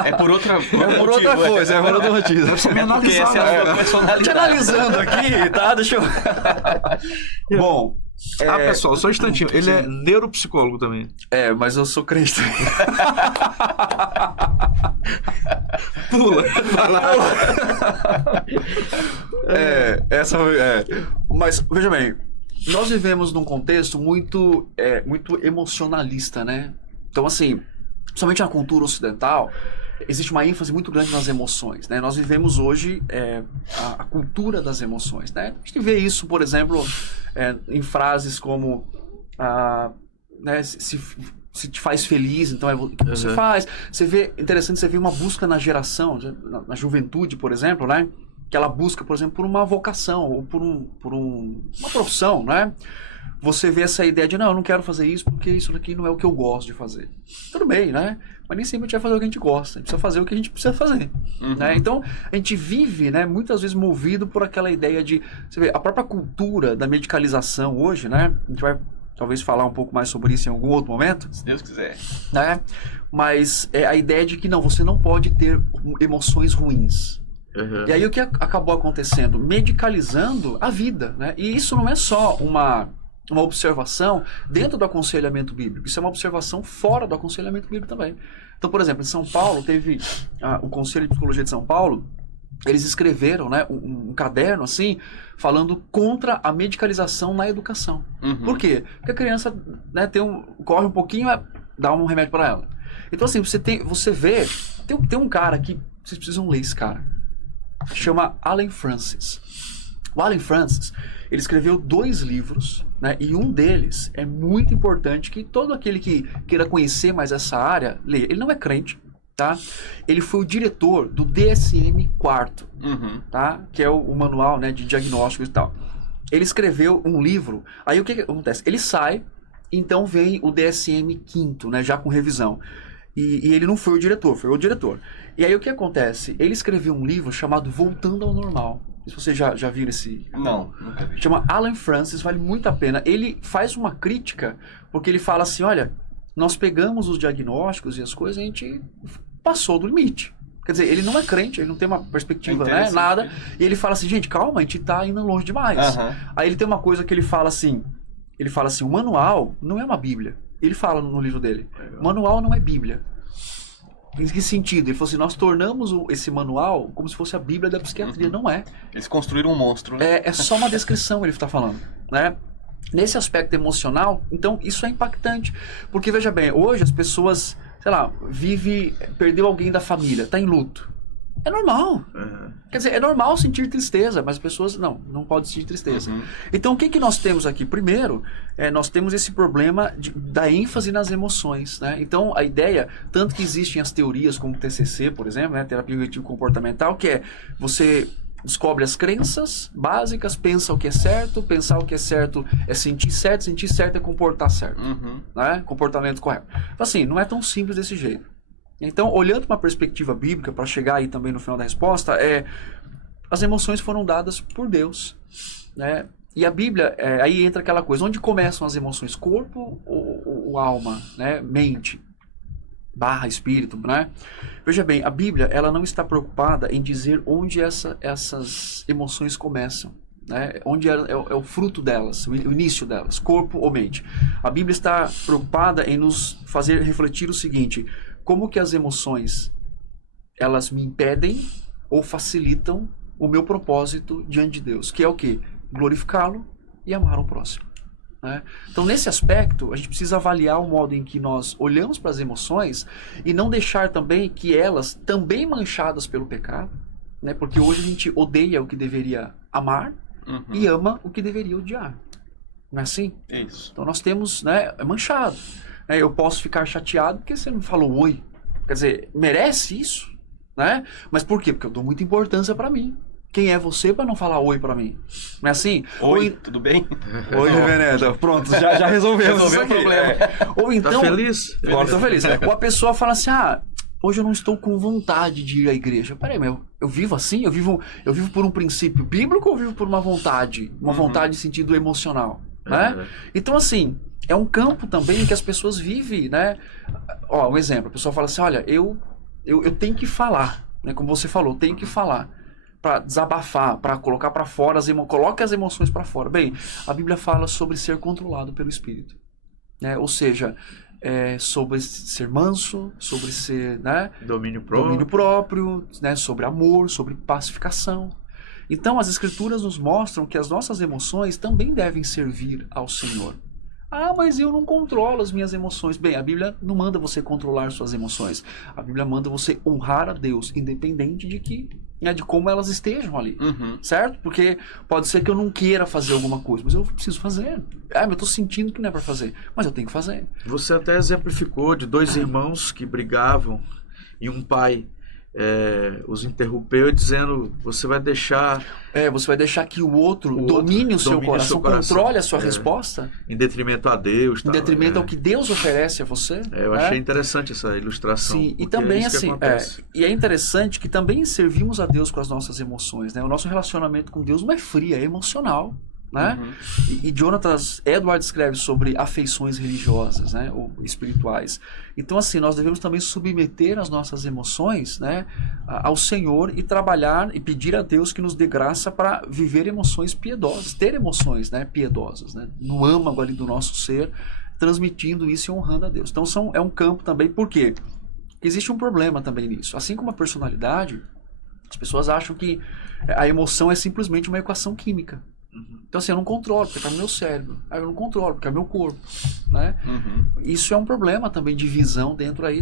É por outra É por outra coisa, é por outro motivo. Deve ser me Porque analisar, essa é a sua Te personalidade. analisando aqui, tá? Deixa eu... Bom... pessoal, só um instantinho. Ele é neuropsicólogo também. Mas eu sou crente. Pula. Vai lá. Mas, veja bem, nós vivemos num contexto muito emocionalista, né? Então, assim, principalmente na cultura ocidental, existe uma ênfase muito grande nas emoções, né? Nós vivemos hoje a cultura das emoções, né? A gente vê isso, por exemplo, em frases como né, se te faz feliz, então é o que você faz. Você vê, interessante, você vê uma busca na geração, na juventude, por exemplo, né? Que ela busca, por exemplo, por uma vocação ou por uma profissão, né? Você vê essa ideia de, não, eu não quero fazer isso porque isso daqui não é o que eu gosto de fazer. Tudo bem, né? Mas nem sempre a gente vai fazer o que a gente gosta. A gente precisa fazer o que a gente precisa fazer. Né? Então, a gente vive, né, muitas vezes movido por aquela ideia de... Você vê, a própria cultura da medicalização hoje, né? A gente vai talvez falar um pouco mais sobre isso em algum outro momento. Se Deus quiser. Né? Mas a ideia de que, não, você não pode ter emoções ruins. E aí o que acabou acontecendo? Medicalizando a vida, né? E isso não é só uma observação dentro do aconselhamento bíblico, isso é uma observação fora do aconselhamento bíblico também. Então, por exemplo, em São Paulo, teve o Conselho de Psicologia de São Paulo, eles escreveram, né, um caderno assim, falando contra a medicalização na educação. Por quê? Porque a criança, né, corre um pouquinho, dá um remédio para ela. Então, assim, você vê, tem um cara que vocês precisam ler esse cara, chama Allen Francis. O Allen Francis, ele escreveu 2 livros, né, e um deles é muito importante que todo aquele que queira conhecer mais essa área, leia. Ele não é crente, tá? Ele foi o diretor do DSM-4, tá? Que é o manual, né, de diagnósticos e tal. Ele escreveu um livro, aí o que acontece? Ele sai, então vem o DSM-5, né, já com revisão. E ele não foi o diretor, foi o diretor. E aí o que acontece? Ele escreveu um livro chamado Voltando ao Normal. Se você já viram esse... Não, nunca vi. Chama Allen Francis, vale muito a pena. Ele faz uma crítica, porque ele fala assim, olha, nós pegamos os diagnósticos e as coisas e a gente passou do limite. Quer dizer, ele não é crente, ele não tem uma perspectiva, né, nada. E ele fala assim, gente, calma, a gente tá indo longe demais. Aí ele tem uma coisa que ele fala assim, o manual não é uma Bíblia. Ele fala no livro dele, o manual não é Bíblia. Em que sentido? Ele falou assim, nós tornamos esse manual como se fosse a Bíblia da psiquiatria. Não é. Eles construíram um monstro, né? É só uma descrição, ele está falando, né? Nesse aspecto emocional, então, isso é impactante. Porque, veja bem, hoje as pessoas, sei lá, perdeu alguém da família, está em luto. É normal. Quer dizer, é normal sentir tristeza, mas as pessoas não podem sentir tristeza. Então, o que nós temos aqui? Primeiro, nós temos esse problema da ênfase nas emoções, né? Então, a ideia, tanto que existem as teorias como o TCC, por exemplo, né? Terapia cognitivo-comportamental, que é você descobre as crenças básicas, pensa o que é certo, pensar o que é certo é sentir certo é comportar certo, né? Comportamento correto. Então, assim, não é tão simples desse jeito. Então, olhando para uma perspectiva bíblica, para chegar aí também no final da resposta, as emoções foram dadas por Deus, né? E a Bíblia, aí entra aquela coisa, onde começam as emoções? Corpo ou alma, né? Mente, espírito, né? Veja bem, a Bíblia, ela não está preocupada em dizer onde essas emoções começam, né? Onde é o fruto delas, o início delas, corpo ou mente. A Bíblia está preocupada em nos fazer refletir o seguinte: como que as emoções, elas me impedem ou facilitam o meu propósito diante de Deus, que é o quê? Glorificá-lo e amar o próximo, né? Então, nesse aspecto, a gente precisa avaliar o modo em que nós olhamos para as emoções e não deixar também que elas, também manchadas pelo pecado, né? Porque hoje a gente odeia o que deveria amar e ama o que deveria odiar. Não é assim? Isso. Então, nós temos, né, manchado. Eu posso ficar chateado porque você não falou oi. Quer dizer, merece isso, né? Mas por quê? Porque eu dou muita importância para mim. quem é você para não falar oi para mim? Não é assim? Oi, tudo bem? Oi, reverendo. Pronto, já resolvemos Resolveu isso o aqui. problema. Ou então, Tá feliz? agora tô feliz. Ou a pessoa fala assim, hoje eu não estou com vontade de ir à igreja. Peraí, mas eu vivo assim? Eu vivo por um princípio bíblico ou eu vivo por uma vontade? Uma vontade em sentido emocional, né? Então, assim, é um campo também em que as pessoas vivem, né? Ó, um exemplo, a pessoa fala assim, olha, eu tenho que falar, né? Como você falou, tenho que falar. Para desabafar, para colocar para fora coloque as emoções para fora. Bem, a Bíblia fala sobre ser controlado pelo Espírito, né? Ou seja, sobre ser manso, sobre ser, né, Domínio próprio, né, sobre amor, sobre pacificação. Então, as Escrituras nos mostram que as nossas emoções também devem servir ao Senhor. Mas eu não controlo as minhas emoções. Bem, a Bíblia não manda você controlar suas emoções. A Bíblia manda você honrar a Deus, independente de como elas estejam ali. Certo? Porque pode ser que eu não queira fazer alguma coisa, mas eu preciso fazer. Mas eu estou sentindo que não é para fazer, mas eu tenho que fazer. Você até exemplificou de 2 irmãos que brigavam e um pai os interrompeu dizendo, você vai deixar que o outro domine o seu coração, controle a sua resposta. Em detrimento a Deus. Em detrimento ao que Deus oferece a você. Eu achei interessante essa ilustração. Sim, e também assim, e é interessante que também servimos a Deus com as nossas emoções, né? O nosso relacionamento com Deus não é frio, é emocional. Né? E Jonathan Edwards escreve sobre afeições religiosas, né, ou espirituais. Então, assim, nós devemos também submeter as nossas emoções, né, ao Senhor e trabalhar e pedir a Deus que nos dê graça para viver emoções piedosas, ter emoções, né, piedosas, né, no âmago ali do nosso ser, transmitindo isso e honrando a Deus. Então, é um campo também, por quê? Porque existe um problema também nisso. Assim como a personalidade, as pessoas acham que a emoção é simplesmente uma equação química. Então, assim, eu não controlo, porque está no meu cérebro. Eu não controlo, porque é meu corpo, né? Isso é um problema também de visão dentro aí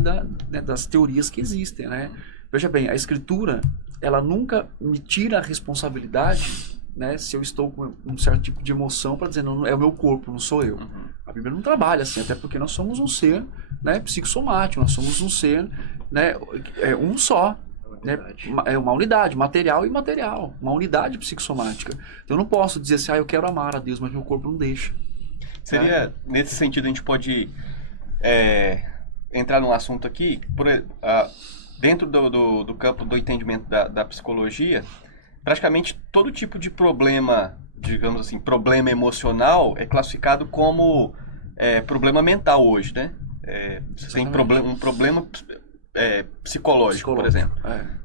das teorias que existem, né? Veja bem, a Escritura, ela nunca me tira a responsabilidade, né? Se eu estou com um certo tipo de emoção, para dizer, não, é o meu corpo, não sou eu. A Bíblia não trabalha assim, até porque nós somos um ser, né, psicossomático, nós somos um ser, né, um só. É uma unidade, material e imaterial, uma unidade psicossomática. Então eu não posso dizer assim, eu quero amar a Deus, mas meu corpo não deixa. Seria, nesse sentido, a gente pode entrar num assunto aqui, dentro do campo do entendimento da psicologia, praticamente todo tipo de problema, digamos assim, problema emocional é classificado como problema mental hoje, né? Você tem um problema psicológico, por exemplo.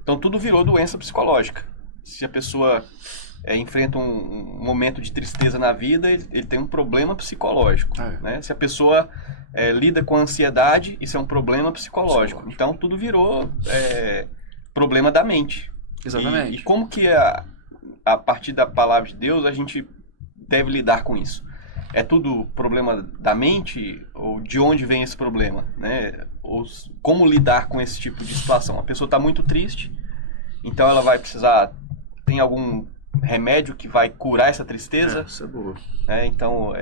Então tudo virou doença psicológica. Se a pessoa enfrenta um momento de tristeza na vida, ele tem um problema psicológico. Né? Se a pessoa lida com ansiedade, isso é um problema psicológico. Então tudo virou problema da mente. Exatamente. E como que a partir da palavra de Deus a gente deve lidar com isso? É tudo problema da mente? Ou de onde vem esse problema? Né? Ou como lidar com esse tipo de situação? A pessoa está muito triste, então ela vai precisar... Tem algum remédio que vai curar essa tristeza? Isso é boa. Então,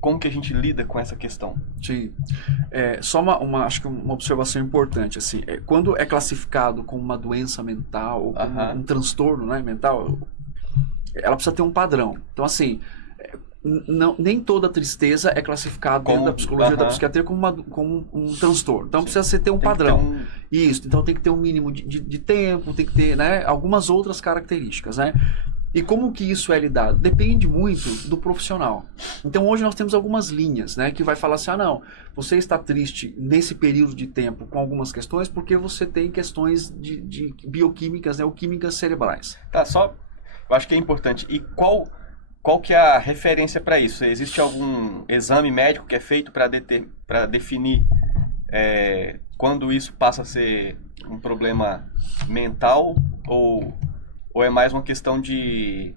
como que a gente lida com essa questão? Sim. Só acho que uma observação importante. Assim, quando é classificado como uma doença mental, ou como um transtorno, né, mental, ela precisa ter um padrão. Então, assim... nem toda tristeza é classificada dentro da psicologia da psiquiatria como um transtorno. Então precisa ter um padrão. Isso. Então tem que ter um mínimo de tempo, tem que ter, né, algumas outras características, né? E como que isso é lidado? Depende muito do profissional. Então hoje nós temos algumas linhas, né, que vai falar assim, não, você está triste nesse período de tempo com algumas questões porque você tem questões de bioquímicas, né, ou químicas cerebrais. Tá, eu acho que é importante. E qual que é a referência para isso? Existe algum exame médico que é feito para definir quando isso passa a ser um problema mental ou é mais uma questão de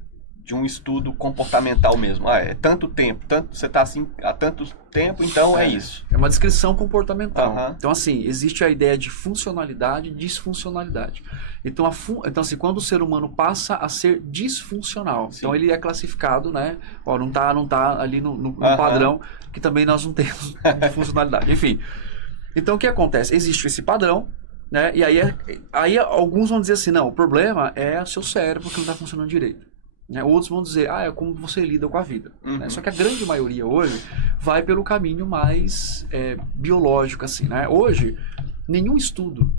um estudo comportamental mesmo? É tanto tempo, você está assim há tanto tempo, então é isso. É uma descrição comportamental. Então, assim, existe a ideia de funcionalidade e disfuncionalidade. Então, assim, quando o ser humano passa a ser disfuncional, então ele é classificado, né? Não tá ali no padrão, que também nós não temos de funcionalidade. Enfim, então o que acontece? Existe esse padrão, Né? E aí alguns vão dizer assim, não, o problema é o seu cérebro que não está funcionando direito. Né? Outros vão dizer, é como você lida com a vida. Né? Só que a grande maioria hoje vai pelo caminho mais biológico, assim. Né? Hoje, nenhum estudo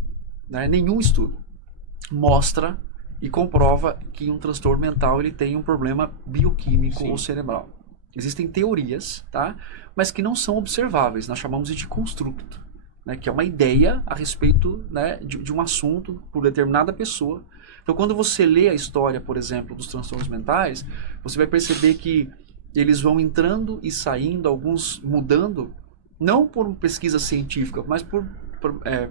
mostra e comprova que um transtorno mental ele tem um problema bioquímico ou cerebral. Existem teorias, tá? Mas que não são observáveis. Nós chamamos de construto, né? Que é uma ideia a respeito, né, de um assunto por determinada pessoa. Então, quando você lê a história, por exemplo, dos transtornos mentais, você vai perceber que eles vão entrando e saindo, alguns mudando, não por pesquisa científica, mas por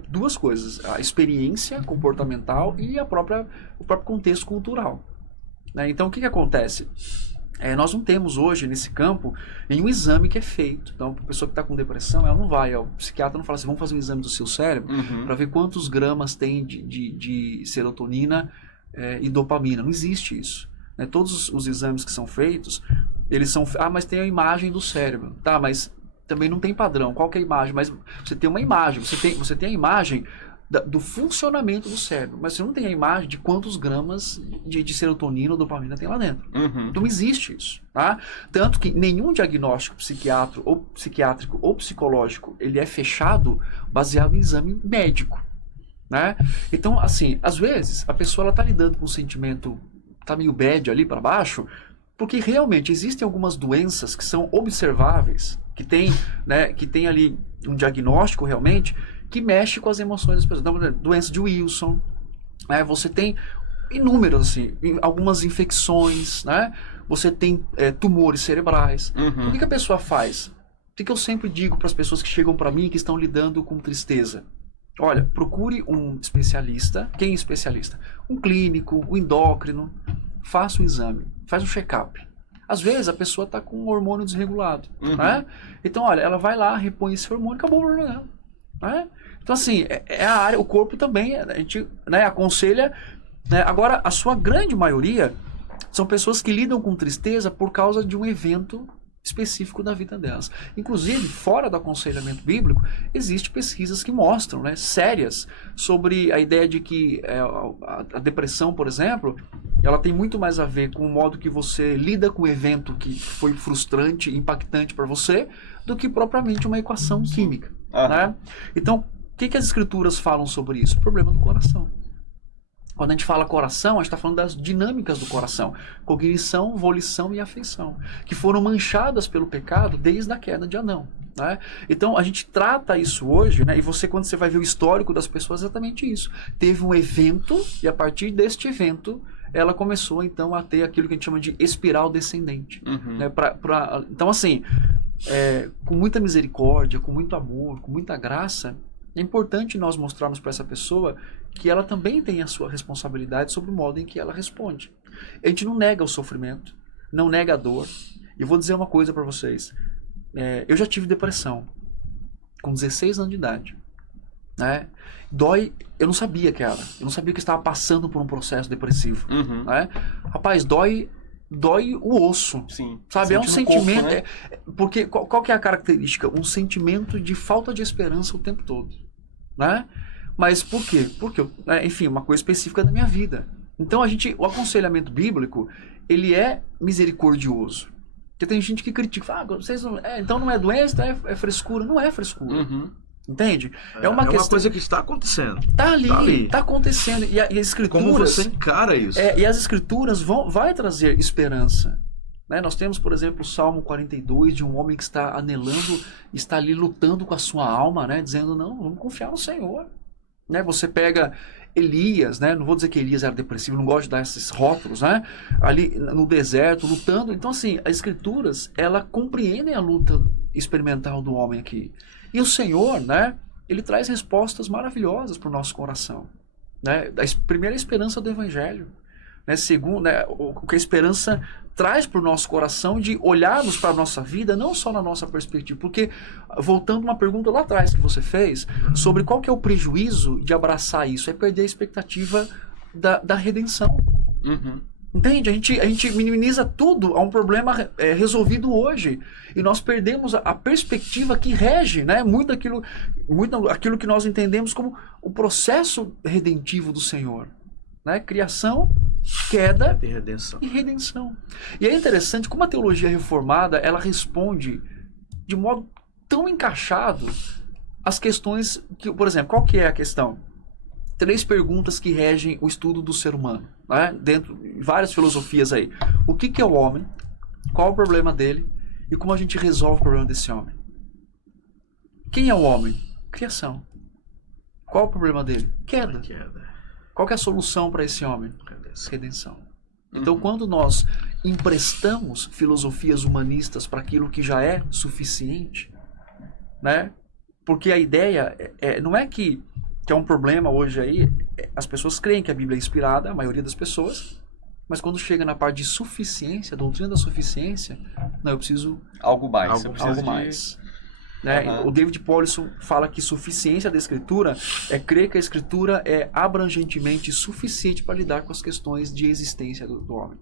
duas coisas: a experiência comportamental e o próprio contexto cultural. Né? Então, o que acontece? Nós não temos hoje, nesse campo, nenhum exame que é feito. Então, a pessoa que está com depressão, ela não vai, o psiquiatra não fala assim, vamos fazer um exame do seu cérebro para ver quantos gramas tem de serotonina e dopamina. Não existe isso. Né? Todos os exames que são feitos, eles são... mas tem a imagem do cérebro. Tá, mas também não tem padrão. Qual que é a imagem? Mas você tem uma imagem, você tem a imagem do funcionamento do cérebro, mas você não tem a imagem de quantos gramas de serotonina ou dopamina tem lá dentro. Então não existe isso. Tá? Tanto que nenhum diagnóstico psiquiátrico ou psicológico ele é fechado baseado em exame médico. Né? Então, assim, às vezes a pessoa está lidando com um sentimento, está meio bad ali para baixo, porque realmente existem algumas doenças que são observáveis, que tem ali um diagnóstico realmente, que mexe com as emoções das pessoas. Então, doença de Wilson, né? Você tem inúmeras, assim, algumas infecções, né? Você tem tumores cerebrais. Então, o que a pessoa faz? O que eu sempre digo para as pessoas que chegam para mim que estão lidando com tristeza? Olha, procure um especialista. Quem é especialista? Um clínico, um endócrino. Faça um exame, faz um check-up. Às vezes a pessoa está com um hormônio desregulado. Né? Então, olha, ela vai lá, repõe esse hormônio, acabou o hormônio dela. Né? Então, assim, a área, o corpo também, a gente, né, aconselha. Né? Agora, a sua grande maioria são pessoas que lidam com tristeza por causa de um evento específico da vida delas. Inclusive, fora do aconselhamento bíblico, existem pesquisas que mostram, né, sérias, sobre a ideia de que a depressão, por exemplo, ela tem muito mais a ver com o modo que você lida com o evento que foi frustrante, impactante para você, do que propriamente uma equação química. Né? Então, o que as escrituras falam sobre isso? O problema do coração. Quando a gente fala coração, a gente está falando das dinâmicas do coração. Cognição, volição e afeição. Que foram manchadas pelo pecado desde a queda de Adão. Né? Então, a gente trata isso hoje, né? E quando você vai ver o histórico das pessoas, é exatamente isso. Teve um evento, e a partir deste evento, ela começou, então, a ter aquilo que a gente chama de espiral descendente. Né? Então, assim, com muita misericórdia, com muito amor, com muita graça, é importante nós mostrarmos para essa pessoa que ela também tem a sua responsabilidade sobre o modo em que ela responde. A gente não nega o sofrimento, não nega a dor. E vou dizer uma coisa para vocês. Eu já tive depressão com 16 anos de idade. Né? Dói, eu não sabia que era. Eu não sabia que estava passando por um processo depressivo. Né? Rapaz, dói o osso. Sim. Sabe? É um sentimento. Corpo, né? Porque qual que é a característica? Um sentimento de falta de esperança o tempo todo. Né? Mas por quê? Porque, enfim, uma coisa específica da minha vida. Então, o aconselhamento bíblico, ele é misericordioso. Porque tem gente que critica, vocês não, então não é doença, é frescura. Não é frescura. Entende? É uma coisa que está acontecendo. Está ali, está acontecendo. E as escrituras... Como você encara isso? E as escrituras vai trazer esperança. Né? Nós temos, por exemplo, o Salmo 42, de um homem que está anelando, está ali lutando com a sua alma, né? Dizendo, não, vamos confiar no Senhor. Né? Você pega Elias, né? Não vou dizer que Elias era depressivo, não gosto de dar esses rótulos, né? Ali no deserto, lutando. Então, assim, as escrituras, ela compreendem a luta experimental do homem aqui. E o Senhor, né? Ele traz respostas maravilhosas para o nosso coração. Né? Primeiro, a esperança do Evangelho. Né? Segundo, né? O que a esperança traz para o nosso coração de olharmos para a nossa vida, não só na nossa perspectiva. Porque, voltando uma pergunta lá atrás que você fez, sobre qual que é o prejuízo de abraçar isso, é perder a expectativa da redenção. Entende? A gente minimiza tudo a um problema resolvido hoje. E nós perdemos a perspectiva que rege, né? Muito aquilo que nós entendemos como o processo redentivo do Senhor. Né? Criação, queda e redenção. E é interessante como a teologia reformada ela responde de modo tão encaixado as questões que, por exemplo, qual que é a questão? 3 perguntas que regem o estudo do ser humano, né? Dentro de várias filosofias aí. O que é o homem? Qual é o problema dele? E como a gente resolve o problema desse homem? Quem é o homem? Criação. Qual é o problema dele? Queda. Qual que é a solução para esse homem? Redenção. Então, quando nós emprestamos filosofias humanistas para aquilo que já é suficiente, né? Porque a ideia não é que é um problema hoje aí, as pessoas creem que a Bíblia é inspirada, a maioria das pessoas, mas quando chega na parte de suficiência, a doutrina da suficiência, não, eu preciso algo mais. Algo mais. Né? O David Powlison fala que suficiência da Escritura é crer que a Escritura é abrangentemente suficiente para lidar com as questões de existência do homem.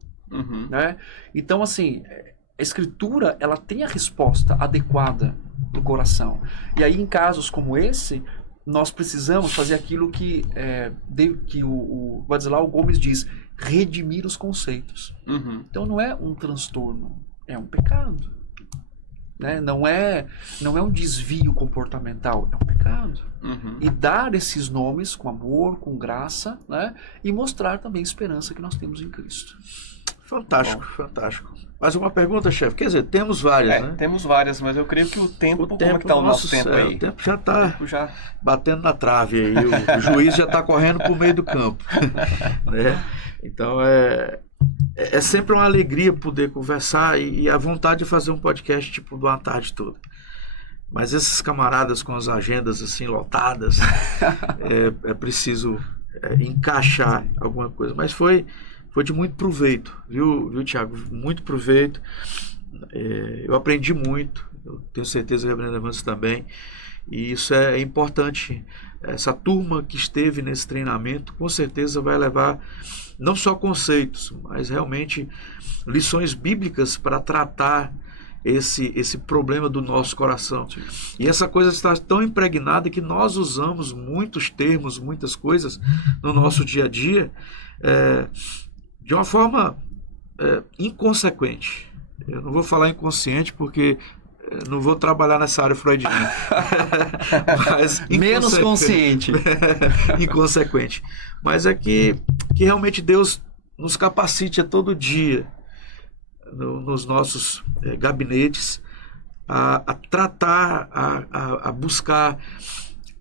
Né? Então, assim, a Escritura ela tem a resposta adequada do coração. E aí, em casos como esse, nós precisamos fazer aquilo que o Václav Gomes diz, redimir os conceitos. Então não é um transtorno, é um pecado. Né? Não é um desvio comportamental, é um pecado. E dar esses nomes com amor, com graça, né? E mostrar também a esperança que nós temos em Cristo. Fantástico, fantástico. Mais uma pergunta, chefe? Quer dizer, temos várias, né? Temos várias, mas eu creio que o tempo como é que está o nosso tempo aí? O tempo já está batendo na trave aí, o juiz já está correndo para o meio do campo. Né? Então, é sempre uma alegria poder conversar e a vontade de fazer um podcast tipo de uma tarde toda. Mas esses camaradas com as agendas assim lotadas, é preciso encaixar alguma coisa. Mas foi de muito proveito, viu, Tiago? Muito proveito. Eu aprendi muito, eu tenho certeza que o reverendo Evandro também. E isso é importante. Essa turma que esteve nesse treinamento, com certeza vai levar não só conceitos, mas realmente lições bíblicas para tratar esse problema do nosso coração. E essa coisa está tão impregnada que nós usamos muitos termos, muitas coisas no nosso dia a dia, de uma forma inconsequente. Eu não vou falar inconsciente porque não vou trabalhar nessa área freudiana. Mas menos consciente. Inconsequente. Mas é que realmente Deus nos capacite a todo dia, nos nossos gabinetes, a tratar, a buscar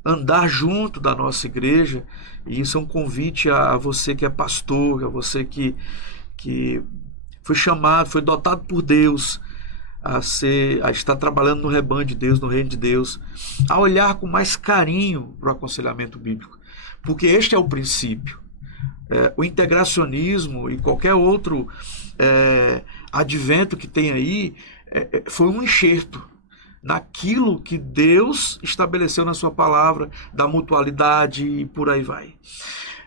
andar junto da nossa igreja. E isso é um convite a você que é pastor, a você que foi chamado, foi dotado por Deus a estar trabalhando no rebanho de Deus, no reino de Deus, a olhar com mais carinho para o aconselhamento bíblico, porque este é o princípio. O integracionismo e qualquer outro advento que tem aí foi um enxerto naquilo que Deus estabeleceu na sua palavra, da mutualidade e por aí vai.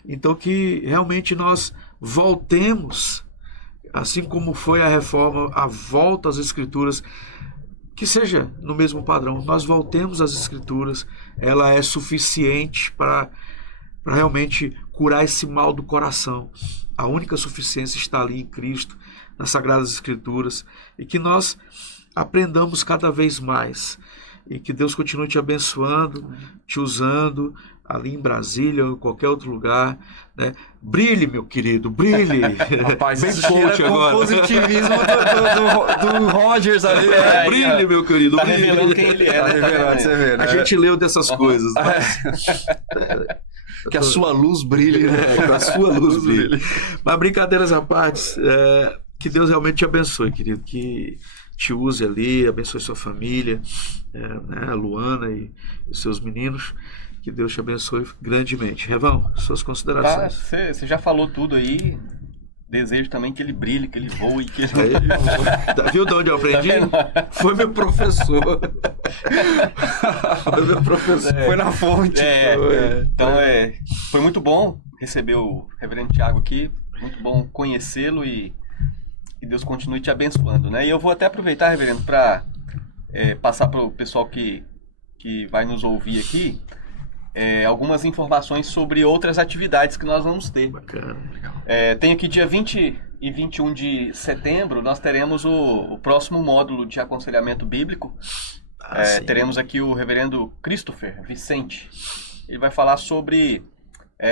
Então que realmente nós voltemos, assim como foi a reforma, a volta às Escrituras, que seja no mesmo padrão, nós voltemos às Escrituras, ela é suficiente para realmente curar esse mal do coração. A única suficiência está ali em Cristo, nas Sagradas Escrituras, e que nós aprendamos cada vez mais, e que Deus continue te abençoando, te usando, ali em Brasília ou em qualquer outro lugar, né? Brilhe, meu querido, brilhe. Rapaz, bem isso coach agora. Com o positivismo do Rogers ali. Brilhe, meu querido, brilhe. Revelando quem ele é. Tá revelando, você vê, né? A gente leu dessas coisas. Que a sua luz brilhe. Que a sua luz brilhe. Mas brincadeiras à parte, que Deus realmente te abençoe, querido, que te use ali, abençoe sua família, né, a Luana e os seus meninos. Que Deus te abençoe grandemente. Revão, suas considerações. Você já falou tudo aí. Desejo também que ele brilhe, que ele voe, que ele... Viu de onde eu aprendi? Foi meu professor. Foi meu professor. Foi na fonte. Então, foi muito bom receber o reverendo Tiago aqui. Muito bom conhecê-lo e Deus continue te abençoando, né? E eu vou até aproveitar, reverendo, para passar para o pessoal que vai nos ouvir aqui algumas informações sobre outras atividades que nós vamos ter. Bacana, legal. Tem aqui dia 20 e 21 de setembro, nós teremos o próximo módulo de aconselhamento bíblico. Teremos aqui o reverendo Christopher Vicente. Ele vai falar sobre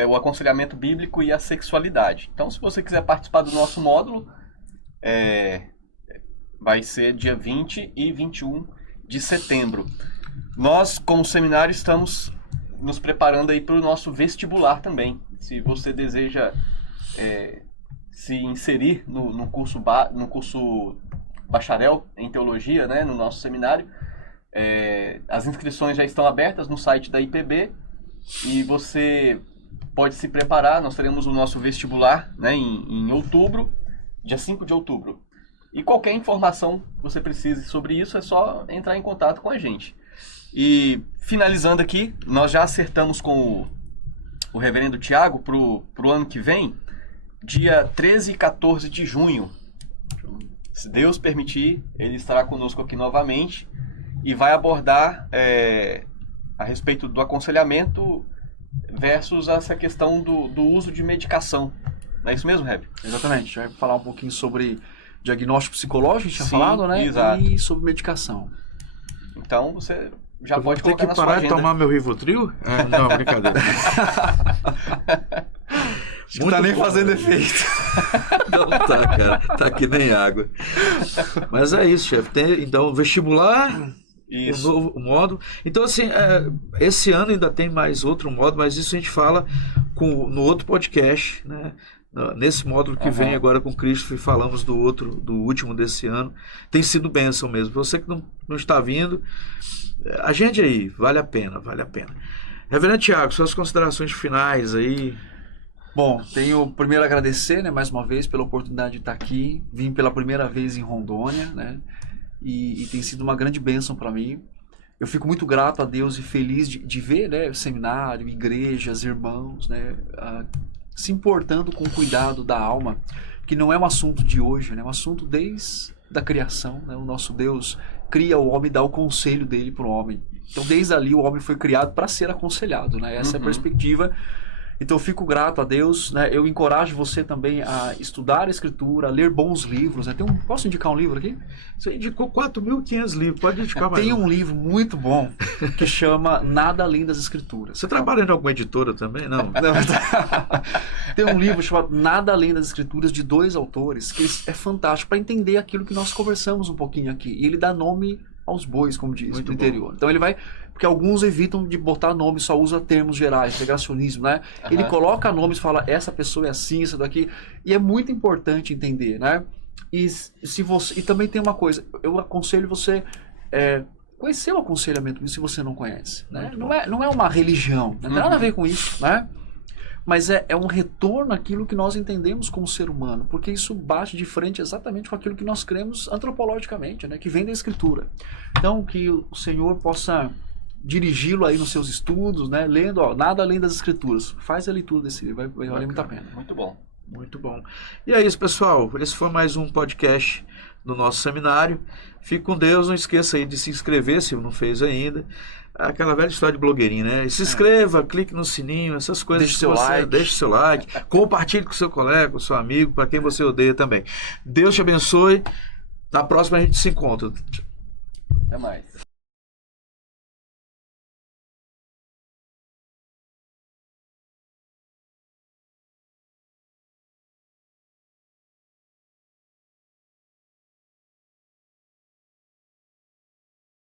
o aconselhamento bíblico e a sexualidade. Então, se você quiser participar do nosso módulo, vai ser dia 20 e 21 de setembro. Nós, como seminário, estamos nos preparando aí para o nosso vestibular também. Se você deseja se inserir no curso bacharel em teologia, né, no nosso seminário, as inscrições já estão abertas no site da IPB e você pode se preparar. Nós teremos o nosso vestibular, né, em outubro, dia 5 de outubro. E qualquer informação que você precise sobre isso é só entrar em contato com a gente. E finalizando aqui, nós já acertamos com o reverendo Tiago para o ano que vem, dia 13 e 14 de junho. Se Deus permitir, ele estará conosco aqui novamente e vai abordar a respeito do aconselhamento versus essa questão do uso de medicação. Não é isso mesmo, Reb? Exatamente. Vai falar um pouquinho sobre diagnóstico psicológico, a gente tinha falado, né? Exato. E sobre medicação. Então, você já Eu pode vou ter colocar que na sua parar de agenda. tomar meu Rivotril? Não, brincadeira. Acho que não tá nem fazendo efeito. Não tá, cara. Tá que nem água. Mas é isso, chefe. Então, vestibular, Isso. o novo módulo. Então, assim, esse ano ainda tem mais outro módulo, mas isso a gente fala no outro podcast, né? Nesse módulo que vem agora com Cristo, falamos do último desse ano. Tem sido bênção mesmo. Você que não está vindo, agende aí, vale a pena, vale a pena. Reverendo Tiago, suas considerações finais aí. Bom, tenho primeiro a agradecer, né, mais uma vez pela oportunidade de estar aqui. Vim pela primeira vez em Rondônia, né, e tem sido uma grande bênção para mim. Eu fico muito grato a Deus e feliz de ver, né, seminário, igrejas, irmãos, né, se importando com o cuidado da alma, que não é um assunto de hoje, né, é um assunto desde a criação, né, o nosso Deus cria o homem e dá o conselho dele para o homem. Então, desde ali, o homem foi criado para ser aconselhado, né, essa é a perspectiva. Então eu fico grato a Deus, né? Eu encorajo você também a estudar a Escritura, a ler bons livros, né? Posso indicar um livro aqui? Você indicou 4.500 livros, pode indicar mais. Tem um livro muito bom que chama Nada Além das Escrituras. Você trabalha em alguma editora também? Não. Tem um livro chamado Nada Além das Escrituras, de 2 autores, que é fantástico para entender aquilo que nós conversamos um pouquinho aqui. E ele dá nome aos bois, como diz, Muito do bom. interior. Então ele vai... Porque alguns evitam de botar nome, só usa termos gerais, integracionismo, né? Ele coloca nomes e fala, essa pessoa é assim, isso daqui. E é muito importante entender, né? E também tem uma coisa, eu aconselho você conhecer o aconselhamento se você não conhece, né? Não é uma religião, não tem nada a ver com isso, né? Mas é um retorno àquilo que nós entendemos como ser humano, porque isso bate de frente exatamente com aquilo que nós cremos antropologicamente, né? Que vem da Escritura. Então, que o Senhor possa dirigi-lo aí nos seus estudos, né? Lendo, Nada Além das Escrituras. Faz a leitura desse livro, vai valer muito a pena. Muito bom. Muito bom. E é isso, pessoal. Esse foi mais um podcast do nosso seminário. Fique com Deus. Não esqueça aí de se inscrever, se não fez ainda. Aquela velha história de blogueirinho, né? Se inscreva, clique no sininho, essas coisas. Deixe seu like. Compartilhe com seu colega, com seu amigo, para quem você odeia também. Deus te abençoe. Na próxima a gente se encontra. Até mais.